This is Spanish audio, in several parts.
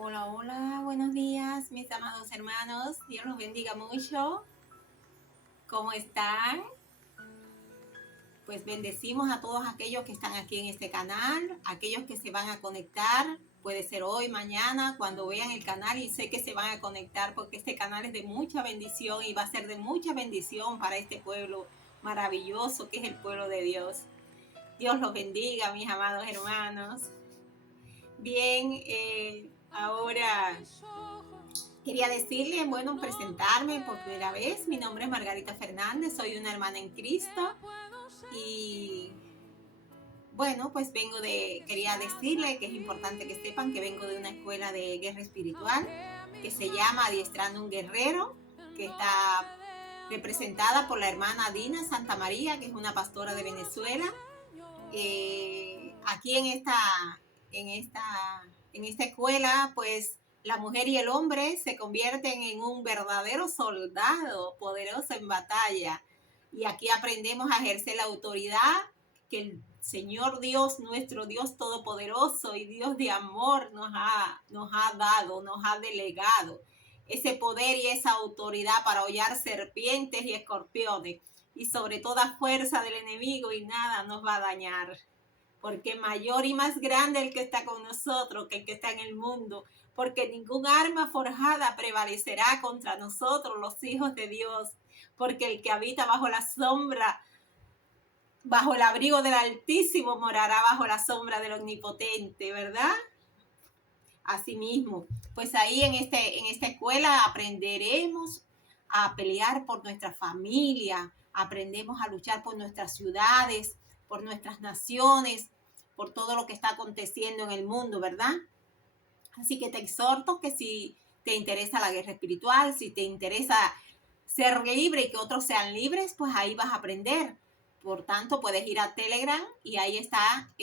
Hola, hola, buenos días, mis amados hermanos. Dios los bendiga mucho. ¿Cómo están? Pues bendecimos a todos aquellos que están aquí en este canal, aquellos que se van a conectar. Puede ser hoy, mañana, cuando vean el canal, y sé que se van a conectar porque este canal es de mucha bendición y va a ser de mucha bendición para este pueblo maravilloso que es el pueblo de Dios. Dios los bendiga, mis amados hermanos. Bien, ahora quería decirle, bueno, presentarme por primera vez. Mi nombre es Margarita Fernández, soy una hermana en Cristo y bueno, pues quería decirle que es importante que sepan que vengo de una escuela de guerra espiritual que se llama Adiestrando un Guerrero, que está representada por la hermana Dina Santa María, que es una pastora de Venezuela. Aquí en esta escuela, pues la mujer y el hombre se convierten en un verdadero soldado poderoso en batalla. Y aquí aprendemos a ejercer la autoridad que el Señor Dios, nuestro Dios todopoderoso y Dios de amor nos ha dado, nos ha delegado. Ese poder y esa autoridad para hollar serpientes y escorpiones y sobre toda fuerza del enemigo, y nada nos va a dañar. Porque mayor y más grande el que está con nosotros que el que está en el mundo, porque ningún arma forjada prevalecerá contra nosotros, los hijos de Dios, porque el que habita bajo la sombra, bajo el abrigo del Altísimo, morará bajo la sombra del Omnipotente, ¿verdad? Asimismo, pues ahí en esta escuela aprenderemos a pelear por nuestra familia, aprendemos a luchar por nuestras ciudades, por nuestras naciones, por todo lo que está aconteciendo en el mundo, ¿verdad? Así que te exhorto que si te interesa la guerra espiritual, si te interesa ser libre y que otros sean libres, pues ahí vas a aprender. Por tanto, puedes ir a Telegram y ahí está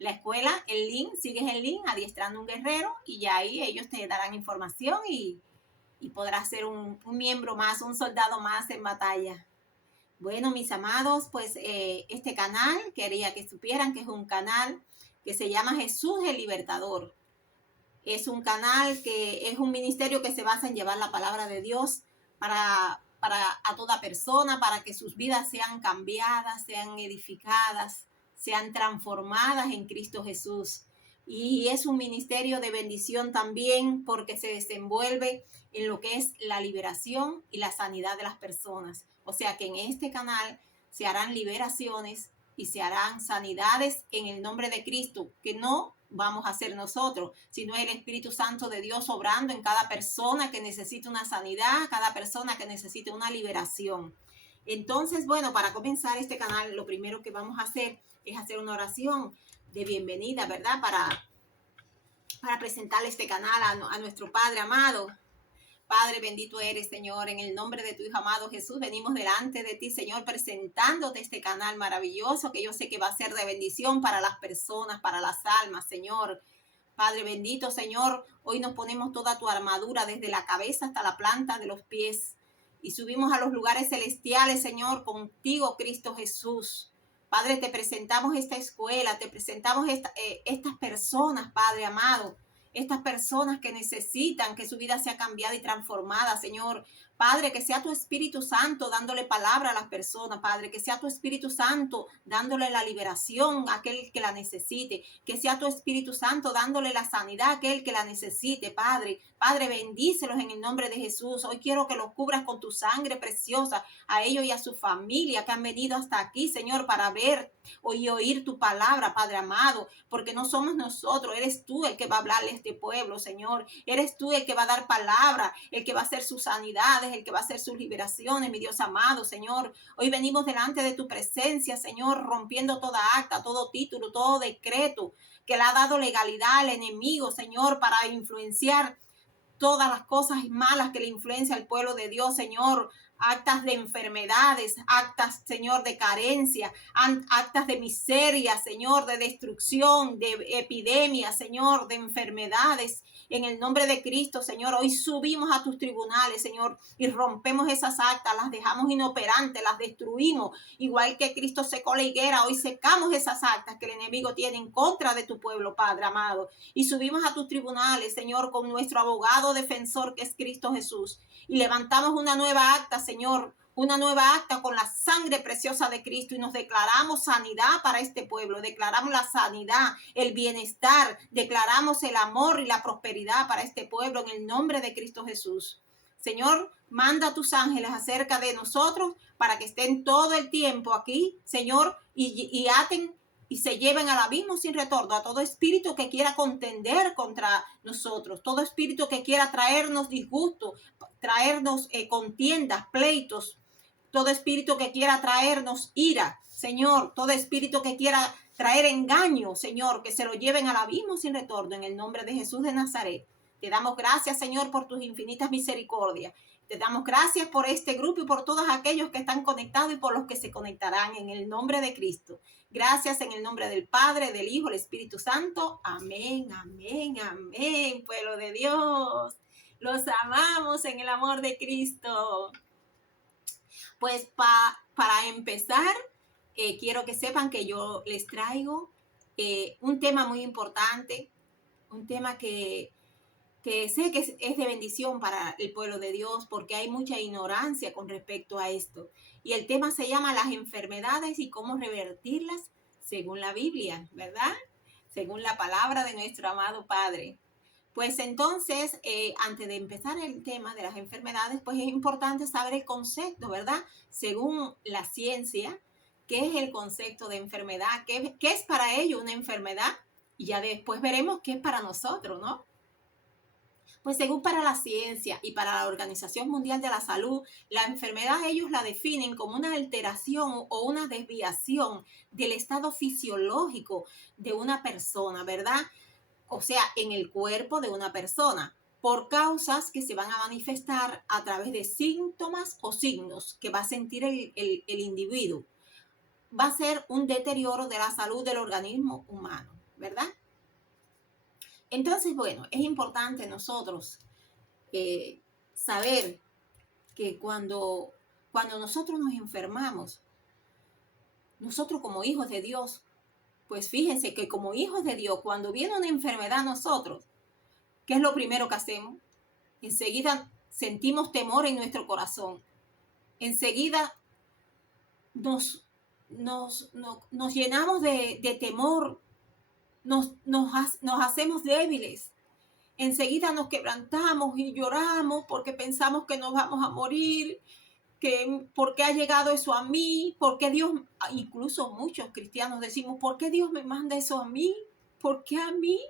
la escuela, el link, sigues el link, Adiestrando un Guerrero, y ya ahí ellos te darán información y podrás ser un miembro más, un soldado más en batalla. Bueno, mis amados, pues este canal, quería que supieran que es un canal que se llama Jesús el Libertador. Es un canal que es un ministerio que se basa en llevar la palabra de Dios para a toda persona, para que sus vidas sean cambiadas, sean edificadas, sean transformadas en Cristo Jesús. Y es un ministerio de bendición también porque se desenvuelve en lo que es la liberación y la sanidad de las personas. O sea que en este canal se harán liberaciones y se harán sanidades en el nombre de Cristo, que no vamos a hacer nosotros, sino el Espíritu Santo de Dios obrando en cada persona que necesite una sanidad, cada persona que necesite una liberación. Entonces, bueno, para comenzar este canal, lo primero que vamos a hacer es hacer una oración de bienvenida, ¿verdad? Para presentarle este canal a nuestro Padre amado. Padre, bendito eres, Señor, en el nombre de tu Hijo amado Jesús, venimos delante de ti, Señor, presentándote este canal maravilloso que yo sé que va a ser de bendición para las personas, para las almas, Señor. Padre bendito, Señor, hoy nos ponemos toda tu armadura desde la cabeza hasta la planta de los pies y subimos a los lugares celestiales, Señor, contigo, Cristo Jesús. Padre, te presentamos esta escuela, te presentamos estas personas, Padre amado, estas personas que necesitan que su vida sea cambiada y transformada, Señor. Padre, que sea tu Espíritu Santo dándole palabra a las personas, Padre, que sea tu Espíritu Santo dándole la liberación a aquel que la necesite, que sea tu Espíritu Santo dándole la sanidad a aquel que la necesite, Padre. Padre, bendícelos en el nombre de Jesús. Hoy quiero que los cubras con tu sangre preciosa a ellos y a su familia que han venido hasta aquí, Señor, para ver y oír tu palabra, Padre amado, porque no somos nosotros, eres tú el que va a hablarle a este pueblo, Señor. Eres tú el que va a dar palabra, el que va a hacer sus sanidades, el que va a hacer sus liberaciones, mi Dios amado, Señor. Hoy venimos delante de tu presencia, Señor, rompiendo toda acta, todo título, todo decreto que le ha dado legalidad al enemigo, Señor, para influenciar todas las cosas malas que le influencia al pueblo de Dios, Señor, actas de enfermedades, actas, Señor, de carencia, actas de miseria, Señor, de destrucción, de epidemias, Señor, de enfermedades. En el nombre de Cristo, Señor, hoy subimos a tus tribunales, Señor, y rompemos esas actas, las dejamos inoperantes, las destruimos. Igual que Cristo secó la higuera, hoy secamos esas actas que el enemigo tiene en contra de tu pueblo, Padre amado. Y subimos a tus tribunales, Señor, con nuestro abogado defensor, que es Cristo Jesús. Y levantamos una nueva acta, Señor, una nueva acta con la sangre preciosa de Cristo, y nos declaramos sanidad para este pueblo, declaramos la sanidad, el bienestar, declaramos el amor y la prosperidad para este pueblo en el nombre de Cristo Jesús. Señor, manda a tus ángeles acerca de nosotros para que estén todo el tiempo aquí, Señor, y aten y se lleven al abismo sin retorno a todo espíritu que quiera contender contra nosotros, todo espíritu que quiera traernos disgusto, traernos contiendas, pleitos, todo espíritu que quiera traernos ira, Señor, todo espíritu que quiera traer engaño, Señor, que se lo lleven al abismo sin retorno en el nombre de Jesús de Nazaret. Te damos gracias, Señor, por tus infinitas misericordias. Te damos gracias por este grupo y por todos aquellos que están conectados y por los que se conectarán en el nombre de Cristo. Gracias en el nombre del Padre, del Hijo, del Espíritu Santo. Amén, amén, amén, pueblo de Dios. Los amamos en el amor de Cristo. Pues para empezar, quiero que sepan que yo les traigo un tema muy importante, un tema que sé que es de bendición para el pueblo de Dios, porque hay mucha ignorancia con respecto a esto. Y el tema se llama las enfermedades y cómo revertirlas según la Biblia, ¿verdad? Según la palabra de nuestro amado Padre. Pues entonces, antes de empezar el tema de las enfermedades, pues es importante saber el concepto, ¿verdad? Según la ciencia, ¿qué es el concepto de enfermedad? ¿Qué es para ellos una enfermedad? Y ya después veremos qué es para nosotros, ¿no? Pues según para la ciencia y para la Organización Mundial de la Salud, la enfermedad ellos la definen como una alteración o una desviación del estado fisiológico de una persona, ¿verdad? O sea, en el cuerpo de una persona, por causas que se van a manifestar a través de síntomas o signos que va a sentir el individuo. Va a ser un deterioro de la salud del organismo humano, ¿verdad? Entonces, bueno, es importante nosotros saber que cuando nosotros nos enfermamos, nosotros como hijos de Dios, pues fíjense que como hijos de Dios, cuando viene una enfermedad a nosotros, ¿qué es lo primero que hacemos? Enseguida sentimos temor en nuestro corazón. Enseguida nos llenamos de temor, nos hacemos débiles. Enseguida nos quebrantamos y lloramos porque pensamos que nos vamos a morir, que por qué ha llegado eso a mí, por qué Dios, incluso muchos cristianos decimos, ¿por qué Dios me manda eso a mí? ¿Por qué a mí?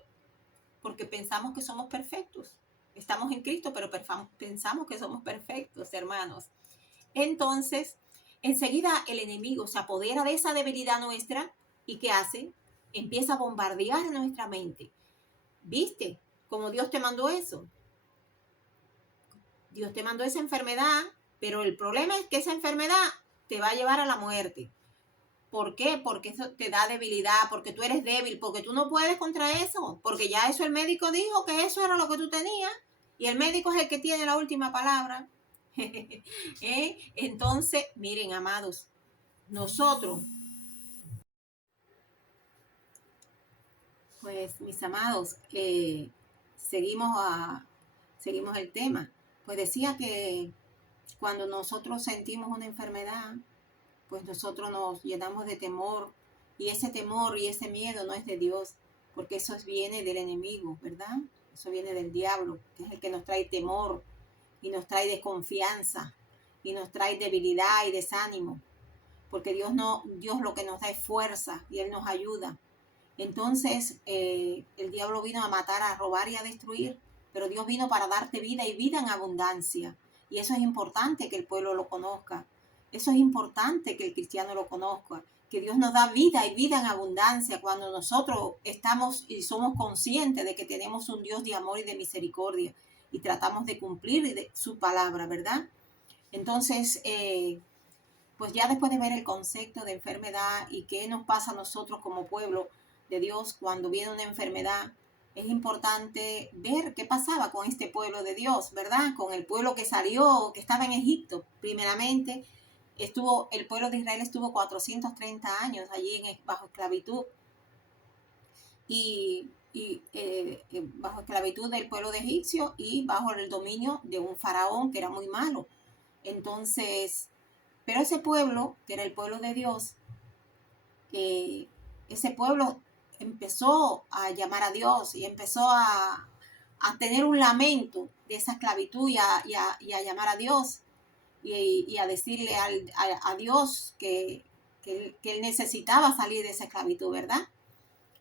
Porque pensamos que somos perfectos. Estamos en Cristo, pero pensamos que somos perfectos, hermanos. Entonces, enseguida el enemigo se apodera de esa debilidad nuestra y ¿qué hace? Empieza a bombardear en nuestra mente. ¿Viste cómo Dios te mandó eso? Dios te mandó esa enfermedad, pero el problema es que esa enfermedad te va a llevar a la muerte. ¿Por qué? Porque eso te da debilidad, porque tú eres débil, porque tú no puedes contra eso, porque ya eso el médico dijo que eso era lo que tú tenías y el médico es el que tiene la última palabra. Entonces, miren, amados, nosotros, pues mis amados, seguimos el tema. Pues decía que cuando nosotros sentimos una enfermedad, pues nosotros nos llenamos de temor, y ese temor y ese miedo no es de Dios, porque eso viene del enemigo, ¿verdad? Eso viene del diablo, que es el que nos trae temor y nos trae desconfianza y nos trae debilidad y desánimo, porque Dios lo que nos da es fuerza y Él nos ayuda. Entonces el diablo vino a matar, a robar y a destruir, pero Dios vino para darte vida y vida en abundancia, y eso es importante que el pueblo lo conozca. Eso es importante que el cristiano lo conozca, que Dios nos da vida y vida en abundancia cuando nosotros estamos y somos conscientes de que tenemos un Dios de amor y de misericordia y tratamos de cumplir su palabra, ¿verdad? Entonces, pues ya después de ver el concepto de enfermedad y qué nos pasa a nosotros como pueblo de Dios cuando viene una enfermedad, es importante ver qué pasaba con este pueblo de Dios, ¿verdad? Con el pueblo que salió, que estaba en Egipto, primeramente. El pueblo de Israel estuvo 430 años allí bajo esclavitud y bajo esclavitud del pueblo de egipcio y bajo el dominio de un faraón que era muy malo. Entonces, pero ese pueblo, que era el pueblo de Dios, ese pueblo empezó a llamar a Dios y empezó a tener un lamento de esa esclavitud y a llamar a Dios y a decirle a Dios que él necesitaba salir de esa esclavitud, ¿verdad?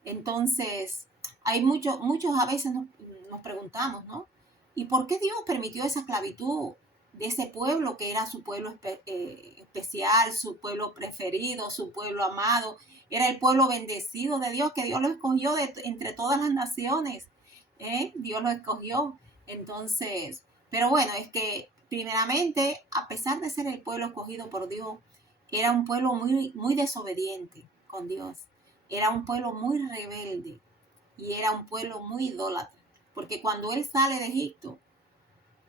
Entonces, hay muchos a veces nos preguntamos, ¿no? ¿Y por qué Dios permitió esa esclavitud de ese pueblo que era su pueblo especial, su pueblo preferido, su pueblo amado? Era el pueblo bendecido de Dios, que Dios lo escogió entre todas las naciones. Dios lo escogió. Entonces, pero bueno, es que primeramente, a pesar de ser el pueblo escogido por Dios, era un pueblo muy, muy desobediente con Dios. Era un pueblo muy rebelde y era un pueblo muy idólatra. Porque cuando él sale de Egipto,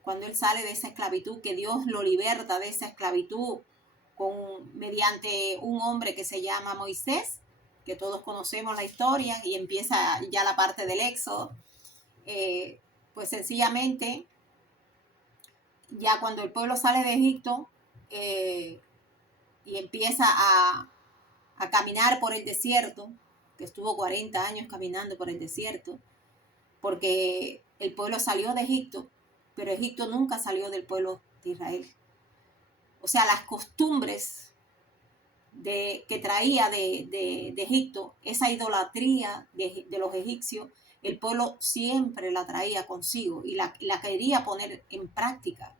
cuando él sale de esa esclavitud, que Dios lo liberta de esa esclavitud mediante un hombre que se llama Moisés, que todos conocemos la historia y empieza ya la parte del Éxodo, pues sencillamente, ya cuando el pueblo sale de Egipto y empieza a caminar por el desierto, que estuvo 40 años caminando por el desierto, porque el pueblo salió de Egipto, pero Egipto nunca salió del pueblo de Israel. O sea, las costumbres que traía de Egipto, esa idolatría de los egipcios, el pueblo siempre la traía consigo y la quería poner en práctica.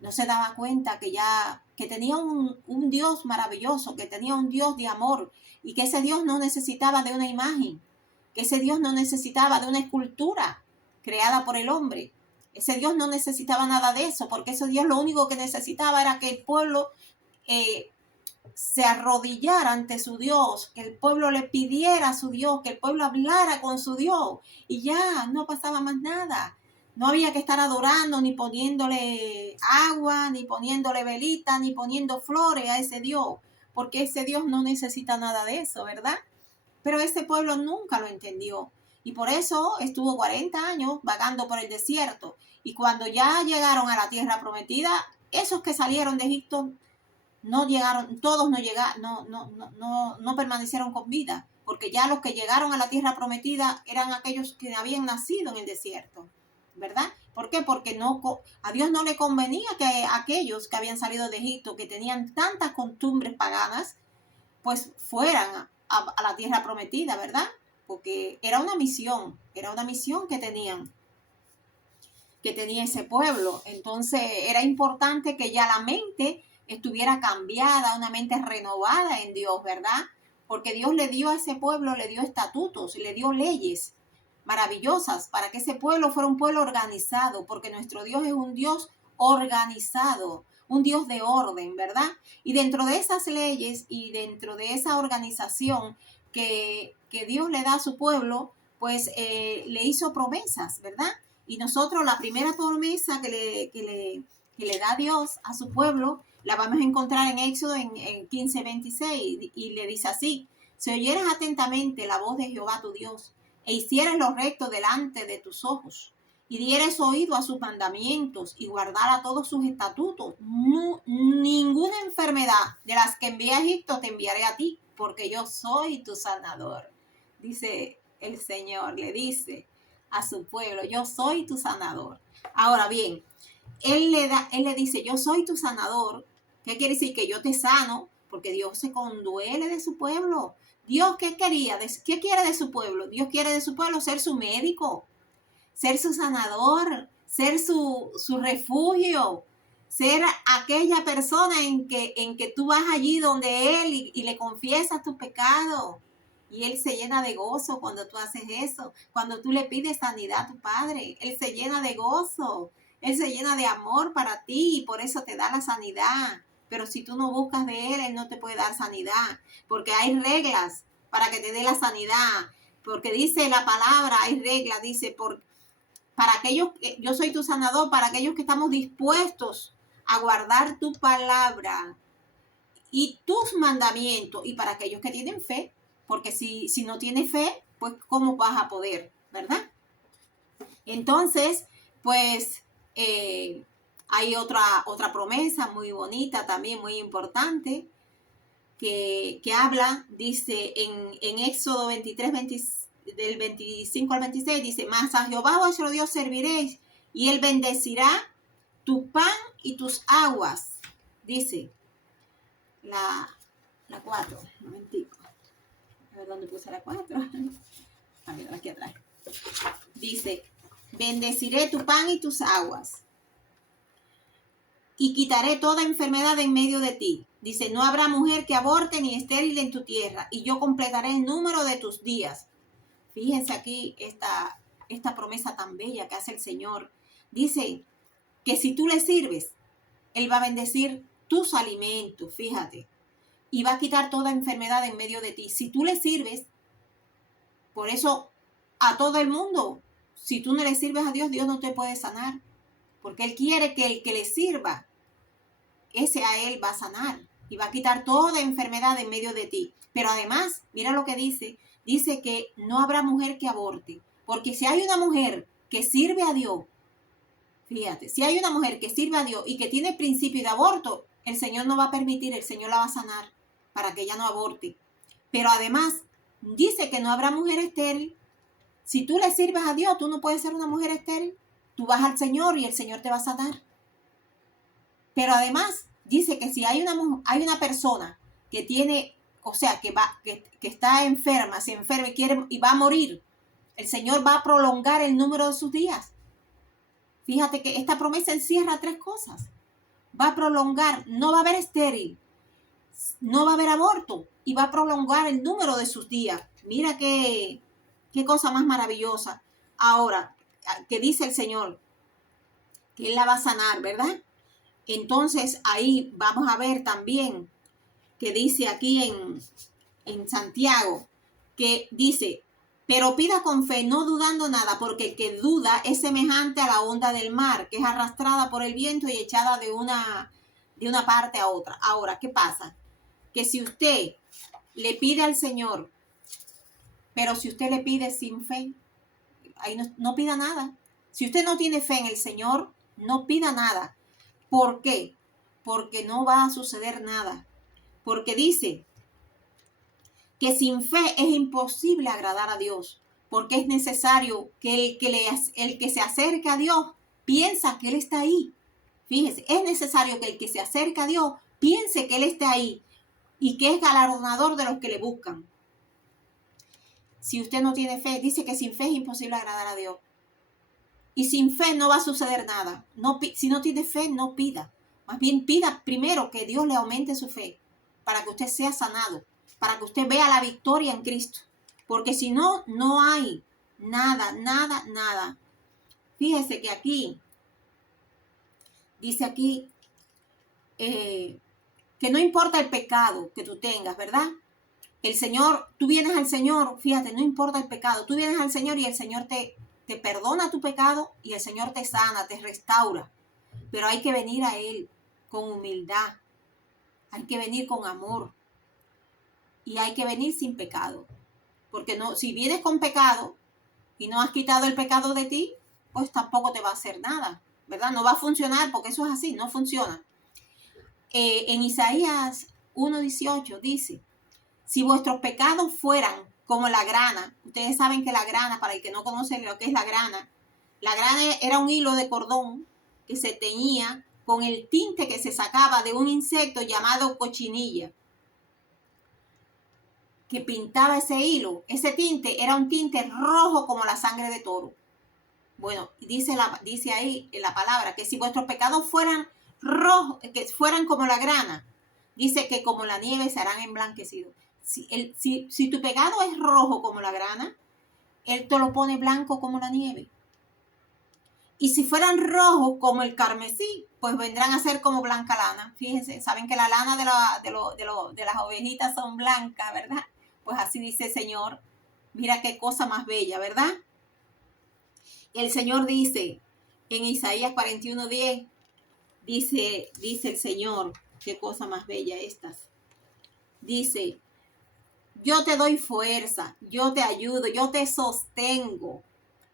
No se daba cuenta que tenía un Dios maravilloso, que tenía un Dios de amor y que ese Dios no necesitaba de una imagen, que ese Dios no necesitaba de una escultura creada por el hombre. Ese Dios no necesitaba nada de eso, porque ese Dios lo único que necesitaba era que el pueblo se arrodillara ante su Dios, que el pueblo le pidiera a su Dios, que el pueblo hablara con su Dios y ya no pasaba más nada. No había que estar adorando, ni poniéndole agua, ni poniéndole velita, ni poniendo flores a ese Dios, porque ese Dios no necesita nada de eso, ¿verdad? Pero ese pueblo nunca lo entendió y por eso estuvo 40 años vagando por el desierto. Y cuando ya llegaron a la tierra prometida, esos que salieron de Egipto no llegaron, todos no permanecieron con vida, porque ya los que llegaron a la tierra prometida eran aquellos que habían nacido en el desierto, ¿verdad? ¿Por qué? Porque a Dios no le convenía que aquellos que habían salido de Egipto, que tenían tantas costumbres paganas, pues fueran a la tierra prometida, ¿verdad? Porque era una misión que tenía ese pueblo. Entonces era importante que ya la mente estuviera cambiada, una mente renovada en Dios, ¿verdad? Porque Dios le dio a ese pueblo, le dio estatutos, le dio leyes maravillosas para que ese pueblo fuera un pueblo organizado, porque nuestro Dios es un Dios organizado, un Dios de orden, ¿verdad? Y dentro de esas leyes y dentro de esa organización que Dios le da a su pueblo, pues le hizo promesas, ¿verdad? Y nosotros la primera promesa que le da Dios a su pueblo, la vamos a encontrar en Éxodo en 15:26 y le dice así: si oyeres atentamente la voz de Jehová tu Dios e hicieres lo recto delante de tus ojos y dieres oído a sus mandamientos y guardara todos sus estatutos, ninguna enfermedad de las que envié a Egipto te enviaré a ti, porque yo soy tu sanador. Dice el Señor, le dice a su pueblo: yo soy tu sanador. Ahora bien, él le dice: yo soy tu sanador. ¿Qué quiere decir? Que yo te sano, porque Dios se conduele de su pueblo. Dios, ¿qué quería? ¿Qué quiere de su pueblo? Dios quiere de su pueblo ser su médico, ser su sanador, ser su refugio, ser aquella persona en que tú vas allí donde Él y le confiesas tus pecados. Y Él se llena de gozo cuando tú haces eso. Cuando tú le pides sanidad a tu Padre, Él se llena de gozo. Él se llena de amor para ti y por eso te da la sanidad. Pero si tú no buscas de Él, Él no te puede dar sanidad. Porque hay reglas para que te dé la sanidad. Porque dice la palabra, hay reglas, dice, para aquellos, yo soy tu sanador, para aquellos que estamos dispuestos a guardar tu palabra y tus mandamientos, y para aquellos que tienen fe, porque si no tienes fe, pues ¿cómo vas a poder? ¿Verdad? Entonces, pues hay otra promesa muy bonita, también muy importante, que habla, dice en Éxodo 23, del 25 al 26, dice, mas a Jehová vuestro Dios serviréis, y él bendecirá tu pan y tus aguas. Dice la 4, un momentico. A ver dónde puse la 4. A ver, aquí atrás. Dice, bendeciré tu pan y tus aguas, y quitaré toda enfermedad en medio de ti. Dice, no habrá mujer que aborte ni estéril en tu tierra, y yo completaré el número de tus días. Fíjense aquí esta promesa tan bella que hace el Señor. Dice que si tú le sirves, Él va a bendecir tus alimentos, fíjate, y va a quitar toda enfermedad en medio de ti. Si tú le sirves, por eso a todo el mundo, si tú no le sirves a Dios, Dios no te puede sanar, porque Él quiere que el que le sirva, ese a Él va a sanar y va a quitar toda enfermedad en medio de ti. Pero además, mira lo que dice que no habrá mujer que aborte, porque si hay una mujer que sirve a Dios, fíjate, si hay una mujer que sirve a Dios y que tiene principio de aborto, el Señor no va a permitir, el Señor la va a sanar para que ella no aborte. Pero además, dice que no habrá mujer estéril. Si tú le sirves a Dios, tú no puedes ser una mujer estéril. Tú vas al Señor y el Señor te va a sanar. Pero además, dice que si hay una persona que tiene, o sea, que está enferma, se enferma y va a morir, el Señor va a prolongar el número de sus días. Fíjate que esta promesa encierra 3 cosas. Va a prolongar, no va a haber estéril, no va a haber aborto y va a prolongar el número de sus días. Mira qué cosa más maravillosa. Ahora, que dice el Señor que Él la va a sanar, ¿verdad? Entonces ahí vamos a ver también que dice aquí en Santiago, que dice, pero pida con fe, no dudando nada, porque el que duda es semejante a la onda del mar, que es arrastrada por el viento y echada de una parte a otra. Ahora, ¿qué pasa? Que si usted le pide al Señor, pero si usted le pide sin fe, ahí no pida nada. Si usted no tiene fe en el Señor, no pida nada. ¿Por qué? Porque no va a suceder nada. Porque dice que sin fe es imposible agradar a Dios, porque es necesario que el que se acerca a Dios piensa que Él está ahí. Fíjese, es necesario que el que se acerca a Dios piense que Él está ahí y que es galardonador de los que le buscan. Si usted no tiene fe, dice que sin fe es imposible agradar a Dios. Y sin fe no va a suceder nada. Si no tiene fe, no pida. Más bien pida primero que Dios le aumente su fe para que usted sea sanado, para que usted vea la victoria en Cristo. Porque si no, no hay nada. Fíjese que aquí, dice aquí, que no importa el pecado que tú tengas, ¿verdad? El Señor, tú vienes al Señor, fíjate, no importa el pecado, tú vienes al Señor y el Señor te perdona tu pecado y el Señor te sana, te restaura. Pero hay que venir a Él con humildad, hay que venir con amor y hay que venir sin pecado. Porque no, si vienes con pecado y no has quitado el pecado de ti, pues tampoco te va a hacer nada, ¿verdad? No va a funcionar porque eso es así, no funciona. En Isaías 1:18 dice, si vuestros pecados fueran como la grana, ustedes saben que la grana, para el que no conoce lo que es la grana era un hilo de cordón que se teñía con el tinte que se sacaba de un insecto llamado cochinilla, que pintaba ese hilo. Ese tinte era un tinte rojo como la sangre de toro. Bueno, dice ahí en la palabra que si vuestros pecados fueran rojos, que fueran como la grana, dice que como la nieve se harán emblanquecidos. Si tu pecado es rojo como la grana, Él te lo pone blanco como la nieve. Y si fueran rojos como el carmesí, pues vendrán a ser como blanca lana. Fíjense, saben que la lana de las ovejitas son blancas, ¿verdad? Pues así dice el Señor. Mira qué cosa más bella, ¿verdad? El Señor dice en Isaías 41:10, dice el Señor, qué cosa más bella estas. Dice, yo te doy fuerza, yo te ayudo, yo te sostengo.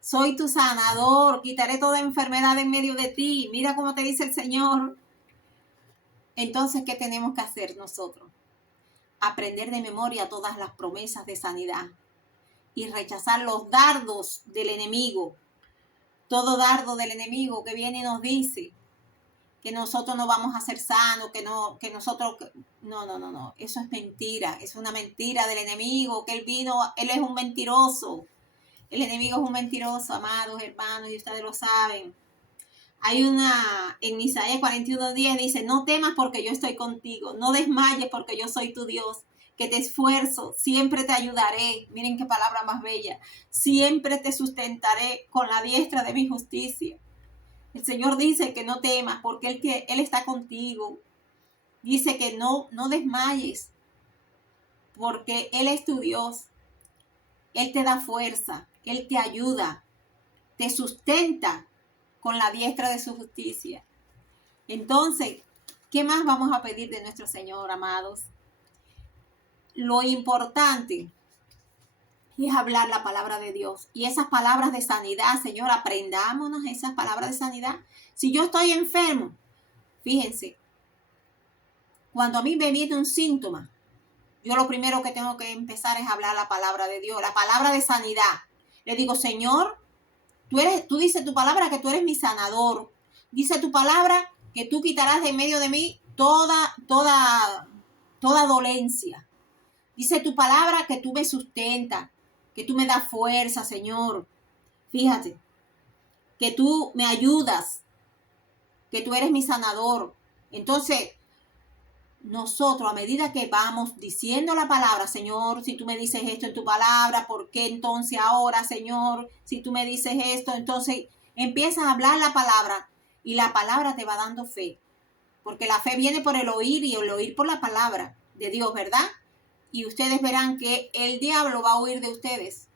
Soy tu sanador, quitaré toda enfermedad en medio de ti. Mira cómo te dice el Señor. Entonces, ¿qué tenemos que hacer nosotros? Aprender de memoria todas las promesas de sanidad y rechazar los dardos del enemigo. Todo dardo del enemigo que viene y nos dice que nosotros no vamos a ser sanos, no, eso es mentira, es una mentira del enemigo, que él es un mentiroso. El enemigo es un mentiroso, amados hermanos, y ustedes lo saben. En Isaías 41:10 dice, no temas porque yo estoy contigo, no desmayes porque yo soy tu Dios, que te esfuerzo, siempre te ayudaré. Miren qué palabra más bella. Siempre te sustentaré con la diestra de mi justicia. El Señor dice que no temas porque Él está contigo. Dice que no desmayes porque Él es tu Dios. Él te da fuerza, Él te ayuda, te sustenta con la diestra de su justicia. Entonces, ¿qué más vamos a pedir de nuestro Señor, amados? Lo importante es hablar la palabra de Dios. Y esas palabras de sanidad, Señor, aprendámonos esas palabras de sanidad. Si yo estoy enfermo, fíjense, cuando a mí me viene un síntoma, yo lo primero que tengo que empezar es hablar la palabra de Dios, la palabra de sanidad. Le digo, Señor, tú dices tu palabra que tú eres mi sanador. Dice tu palabra que tú quitarás de en medio de mí toda dolencia. Dice tu palabra que tú me sustentas, que tú me das fuerza, Señor. Fíjate, que tú me ayudas, que tú eres mi sanador. Entonces, nosotros, a medida que vamos diciendo la palabra, Señor, si tú me dices esto en tu palabra, ¿por qué entonces ahora, Señor? Si tú me dices esto, entonces empiezas a hablar la palabra y la palabra te va dando fe. Porque la fe viene por el oír y el oír por la palabra de Dios, ¿verdad? Y ustedes verán que el diablo va a huir de ustedes.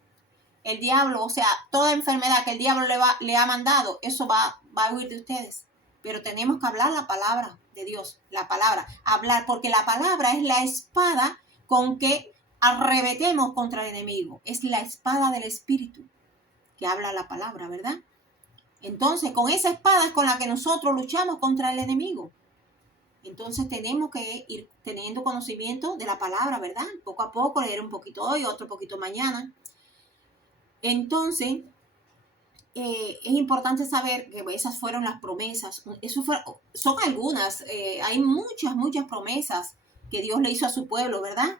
El diablo, o sea, toda enfermedad que el diablo le ha mandado, eso va a huir de ustedes. Pero tenemos que hablar la palabra de Dios, la palabra, hablar, porque la palabra es la espada con que arremetemos contra el enemigo. Es la espada del Espíritu que habla la palabra, ¿verdad? Entonces, con esa espada es con la que nosotros luchamos contra el enemigo. Entonces tenemos que ir teniendo conocimiento de la palabra, ¿verdad? Poco a poco, leer un poquito hoy, otro poquito mañana. Entonces, es importante saber que esas fueron las promesas. Son algunas, hay muchas promesas que Dios le hizo a su pueblo, ¿verdad?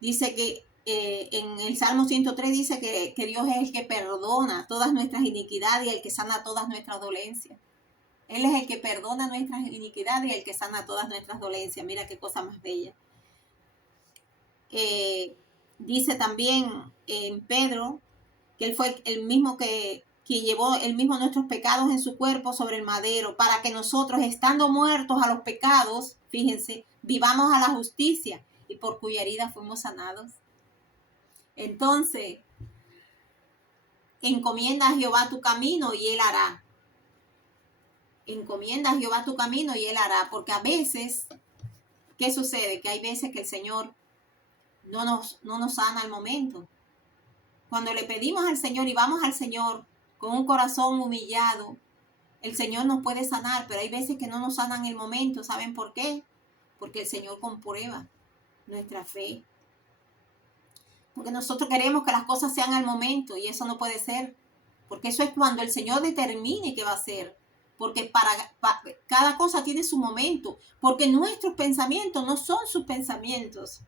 Dice que en el Salmo 103 dice que Dios es el que perdona todas nuestras iniquidades y el que sana todas nuestras dolencias. Él es el que perdona nuestras iniquidades y el que sana todas nuestras dolencias. Mira qué cosa más bella. Dice también en Pedro que Él fue el mismo que llevó el mismo nuestros pecados en su cuerpo sobre el madero, para que nosotros, estando muertos a los pecados, fíjense, vivamos a la justicia, y por cuya herida fuimos sanados. Entonces, encomienda a Jehová tu camino y Él hará. Encomienda a Jehová tu camino y Él hará, porque a veces, ¿qué sucede? Que hay veces que el Señor no nos sana al momento. Cuando le pedimos al Señor y vamos al Señor con un corazón humillado, el Señor nos puede sanar, pero hay veces que no nos sanan en el momento. ¿Saben por qué? Porque el Señor comprueba nuestra fe. Porque nosotros queremos que las cosas sean al momento y eso no puede ser. Porque eso es cuando el Señor determine qué va a hacer. Porque para cada cosa tiene su momento. Porque nuestros pensamientos no son sus pensamientos.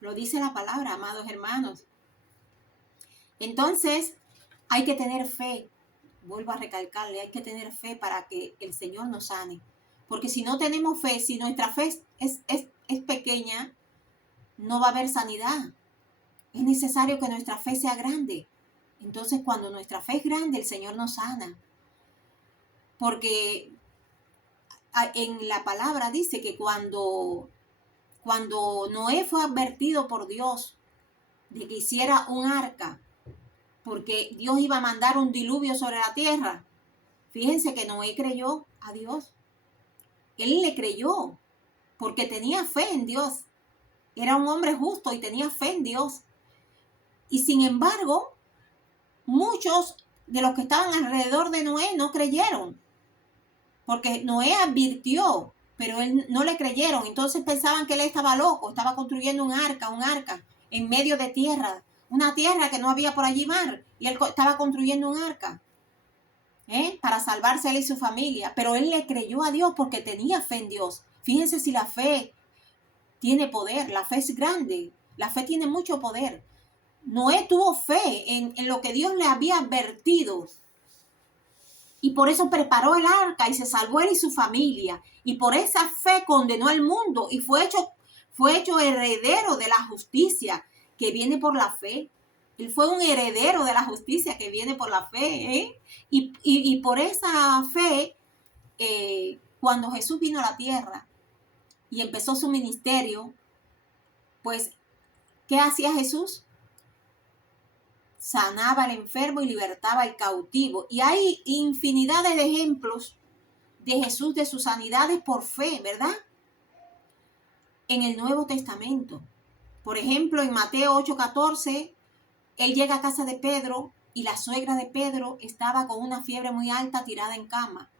Lo dice la palabra, amados hermanos. Entonces, hay que tener fe. Vuelvo a recalcarle, hay que tener fe para que el Señor nos sane. Porque si no tenemos fe, si nuestra fe es pequeña, no va a haber sanidad. Es necesario que nuestra fe sea grande. Entonces, cuando nuestra fe es grande, el Señor nos sana. Porque en la palabra dice que cuando Noé fue advertido por Dios de que hiciera un arca, porque Dios iba a mandar un diluvio sobre la tierra, fíjense que Noé creyó a Dios. Él le creyó porque tenía fe en Dios. Era un hombre justo y tenía fe en Dios. Y sin embargo, muchos de los que estaban alrededor de Noé no creyeron, porque Noé advirtió, pero él no le creyeron. Entonces pensaban que él estaba loco, estaba construyendo un arca en medio de tierra, una tierra que no había por allí mar, y él estaba construyendo un arca para salvarse él y su familia. Pero él le creyó a Dios porque tenía fe en Dios. Fíjense si la fe tiene poder, la fe es grande, la fe tiene mucho poder. Noé tuvo fe en lo que Dios le había advertido. Y por eso preparó el arca y se salvó él y su familia. Y por esa fe condenó al mundo y fue hecho heredero de la justicia que viene por la fe. Él fue un heredero de la justicia que viene por la fe. Y por esa fe, cuando Jesús vino a la tierra y empezó su ministerio, pues, ¿qué hacía Jesús? Sanaba al enfermo y libertaba al cautivo. Y hay infinidades de ejemplos de Jesús, de sus sanidades por fe, ¿verdad? En el Nuevo Testamento. Por ejemplo, en Mateo 8:14, él llega a casa de Pedro y la suegra de Pedro estaba con una fiebre muy alta tirada en cama.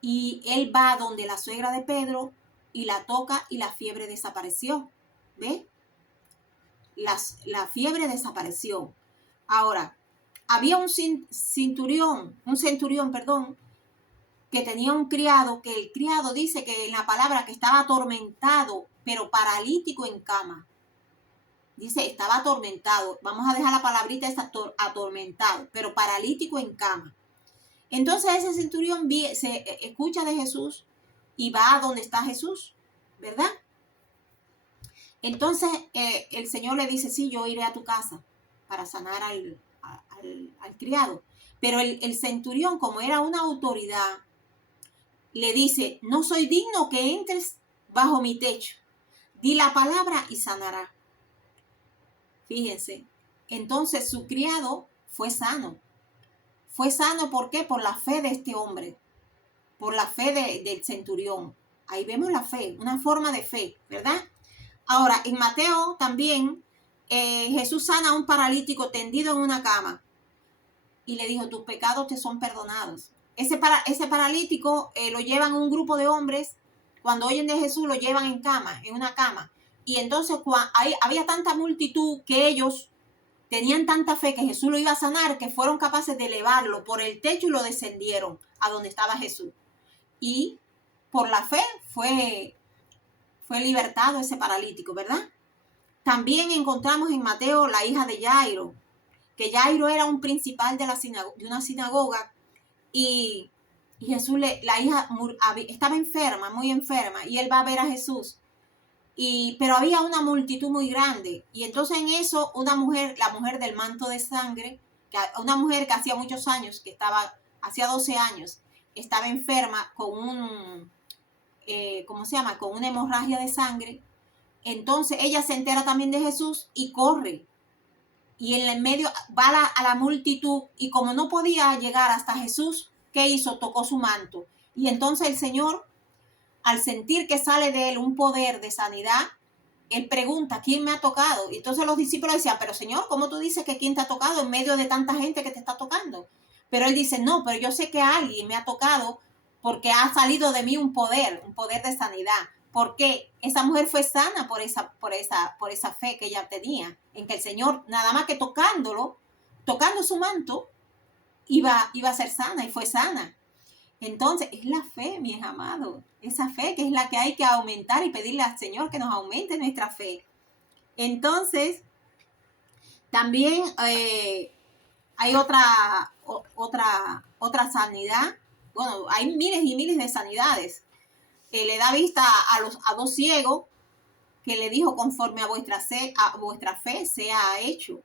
Y él va donde la suegra de Pedro y la toca y la fiebre desapareció. ¿Ve? La fiebre desapareció. Ahora, había un centurión, que tenía un criado, que el criado dice que en la palabra que estaba atormentado, pero paralítico en cama. Dice, estaba atormentado. Vamos a dejar la palabrita esa, atormentado, pero paralítico en cama. Entonces ese centurión se escucha de Jesús y va a donde está Jesús, ¿verdad? Entonces el Señor le dice, sí, yo iré a tu casa para sanar al criado. Pero el centurión, como era una autoridad, le dice, no soy digno que entres bajo mi techo. Di la palabra y sanará. Fíjense. Entonces su criado fue sano. Fue sano, ¿por qué? Por la fe de este hombre. Por la fe del centurión. Ahí vemos la fe, una forma de fe, ¿verdad? Ahora, en Mateo también, Jesús sana a un paralítico tendido en una cama. Y le dijo, tus pecados te son perdonados. Ese paralítico lo llevan un grupo de hombres. Cuando oyen de Jesús lo llevan en una cama. Y entonces había tanta multitud que ellos tenían tanta fe que Jesús lo iba a sanar, que fueron capaces de elevarlo por el techo y lo descendieron a donde estaba Jesús. Y por la fe fue libertado ese paralítico, ¿verdad? También encontramos en Mateo la hija de Jairo, que Jairo era un principal de una sinagoga y Jesús, la hija estaba enferma, muy enferma, y él va a ver a Jesús. Pero había una multitud muy grande. Y entonces en eso la mujer del manto de sangre, una mujer que hacía muchos años, hacía 12 años, estaba enferma con con una hemorragia de sangre. Entonces ella se entera también de Jesús y corre. Y en el medio va a la multitud y como no podía llegar hasta Jesús, ¿qué hizo? Tocó su manto. Y entonces el Señor, al sentir que sale de él un poder de sanidad, él pregunta, ¿quién me ha tocado? Y entonces los discípulos decían, pero Señor, ¿cómo tú dices que quién te ha tocado en medio de tanta gente que te está tocando? Pero él dice, no, pero yo sé que alguien me ha tocado porque ha salido de mí un poder de sanidad. Porque esa mujer fue sana por esa fe que ella tenía, en que el Señor, nada más que tocando su manto, iba a ser sana y fue sana. Entonces, es la fe, mis amados, esa fe que es la que hay que aumentar y pedirle al Señor que nos aumente nuestra fe. Entonces, también hay otra sanidad. Bueno, hay miles y miles de sanidades. Le da vista a dos ciegos, que le dijo, conforme a vuestra fe sea hecho.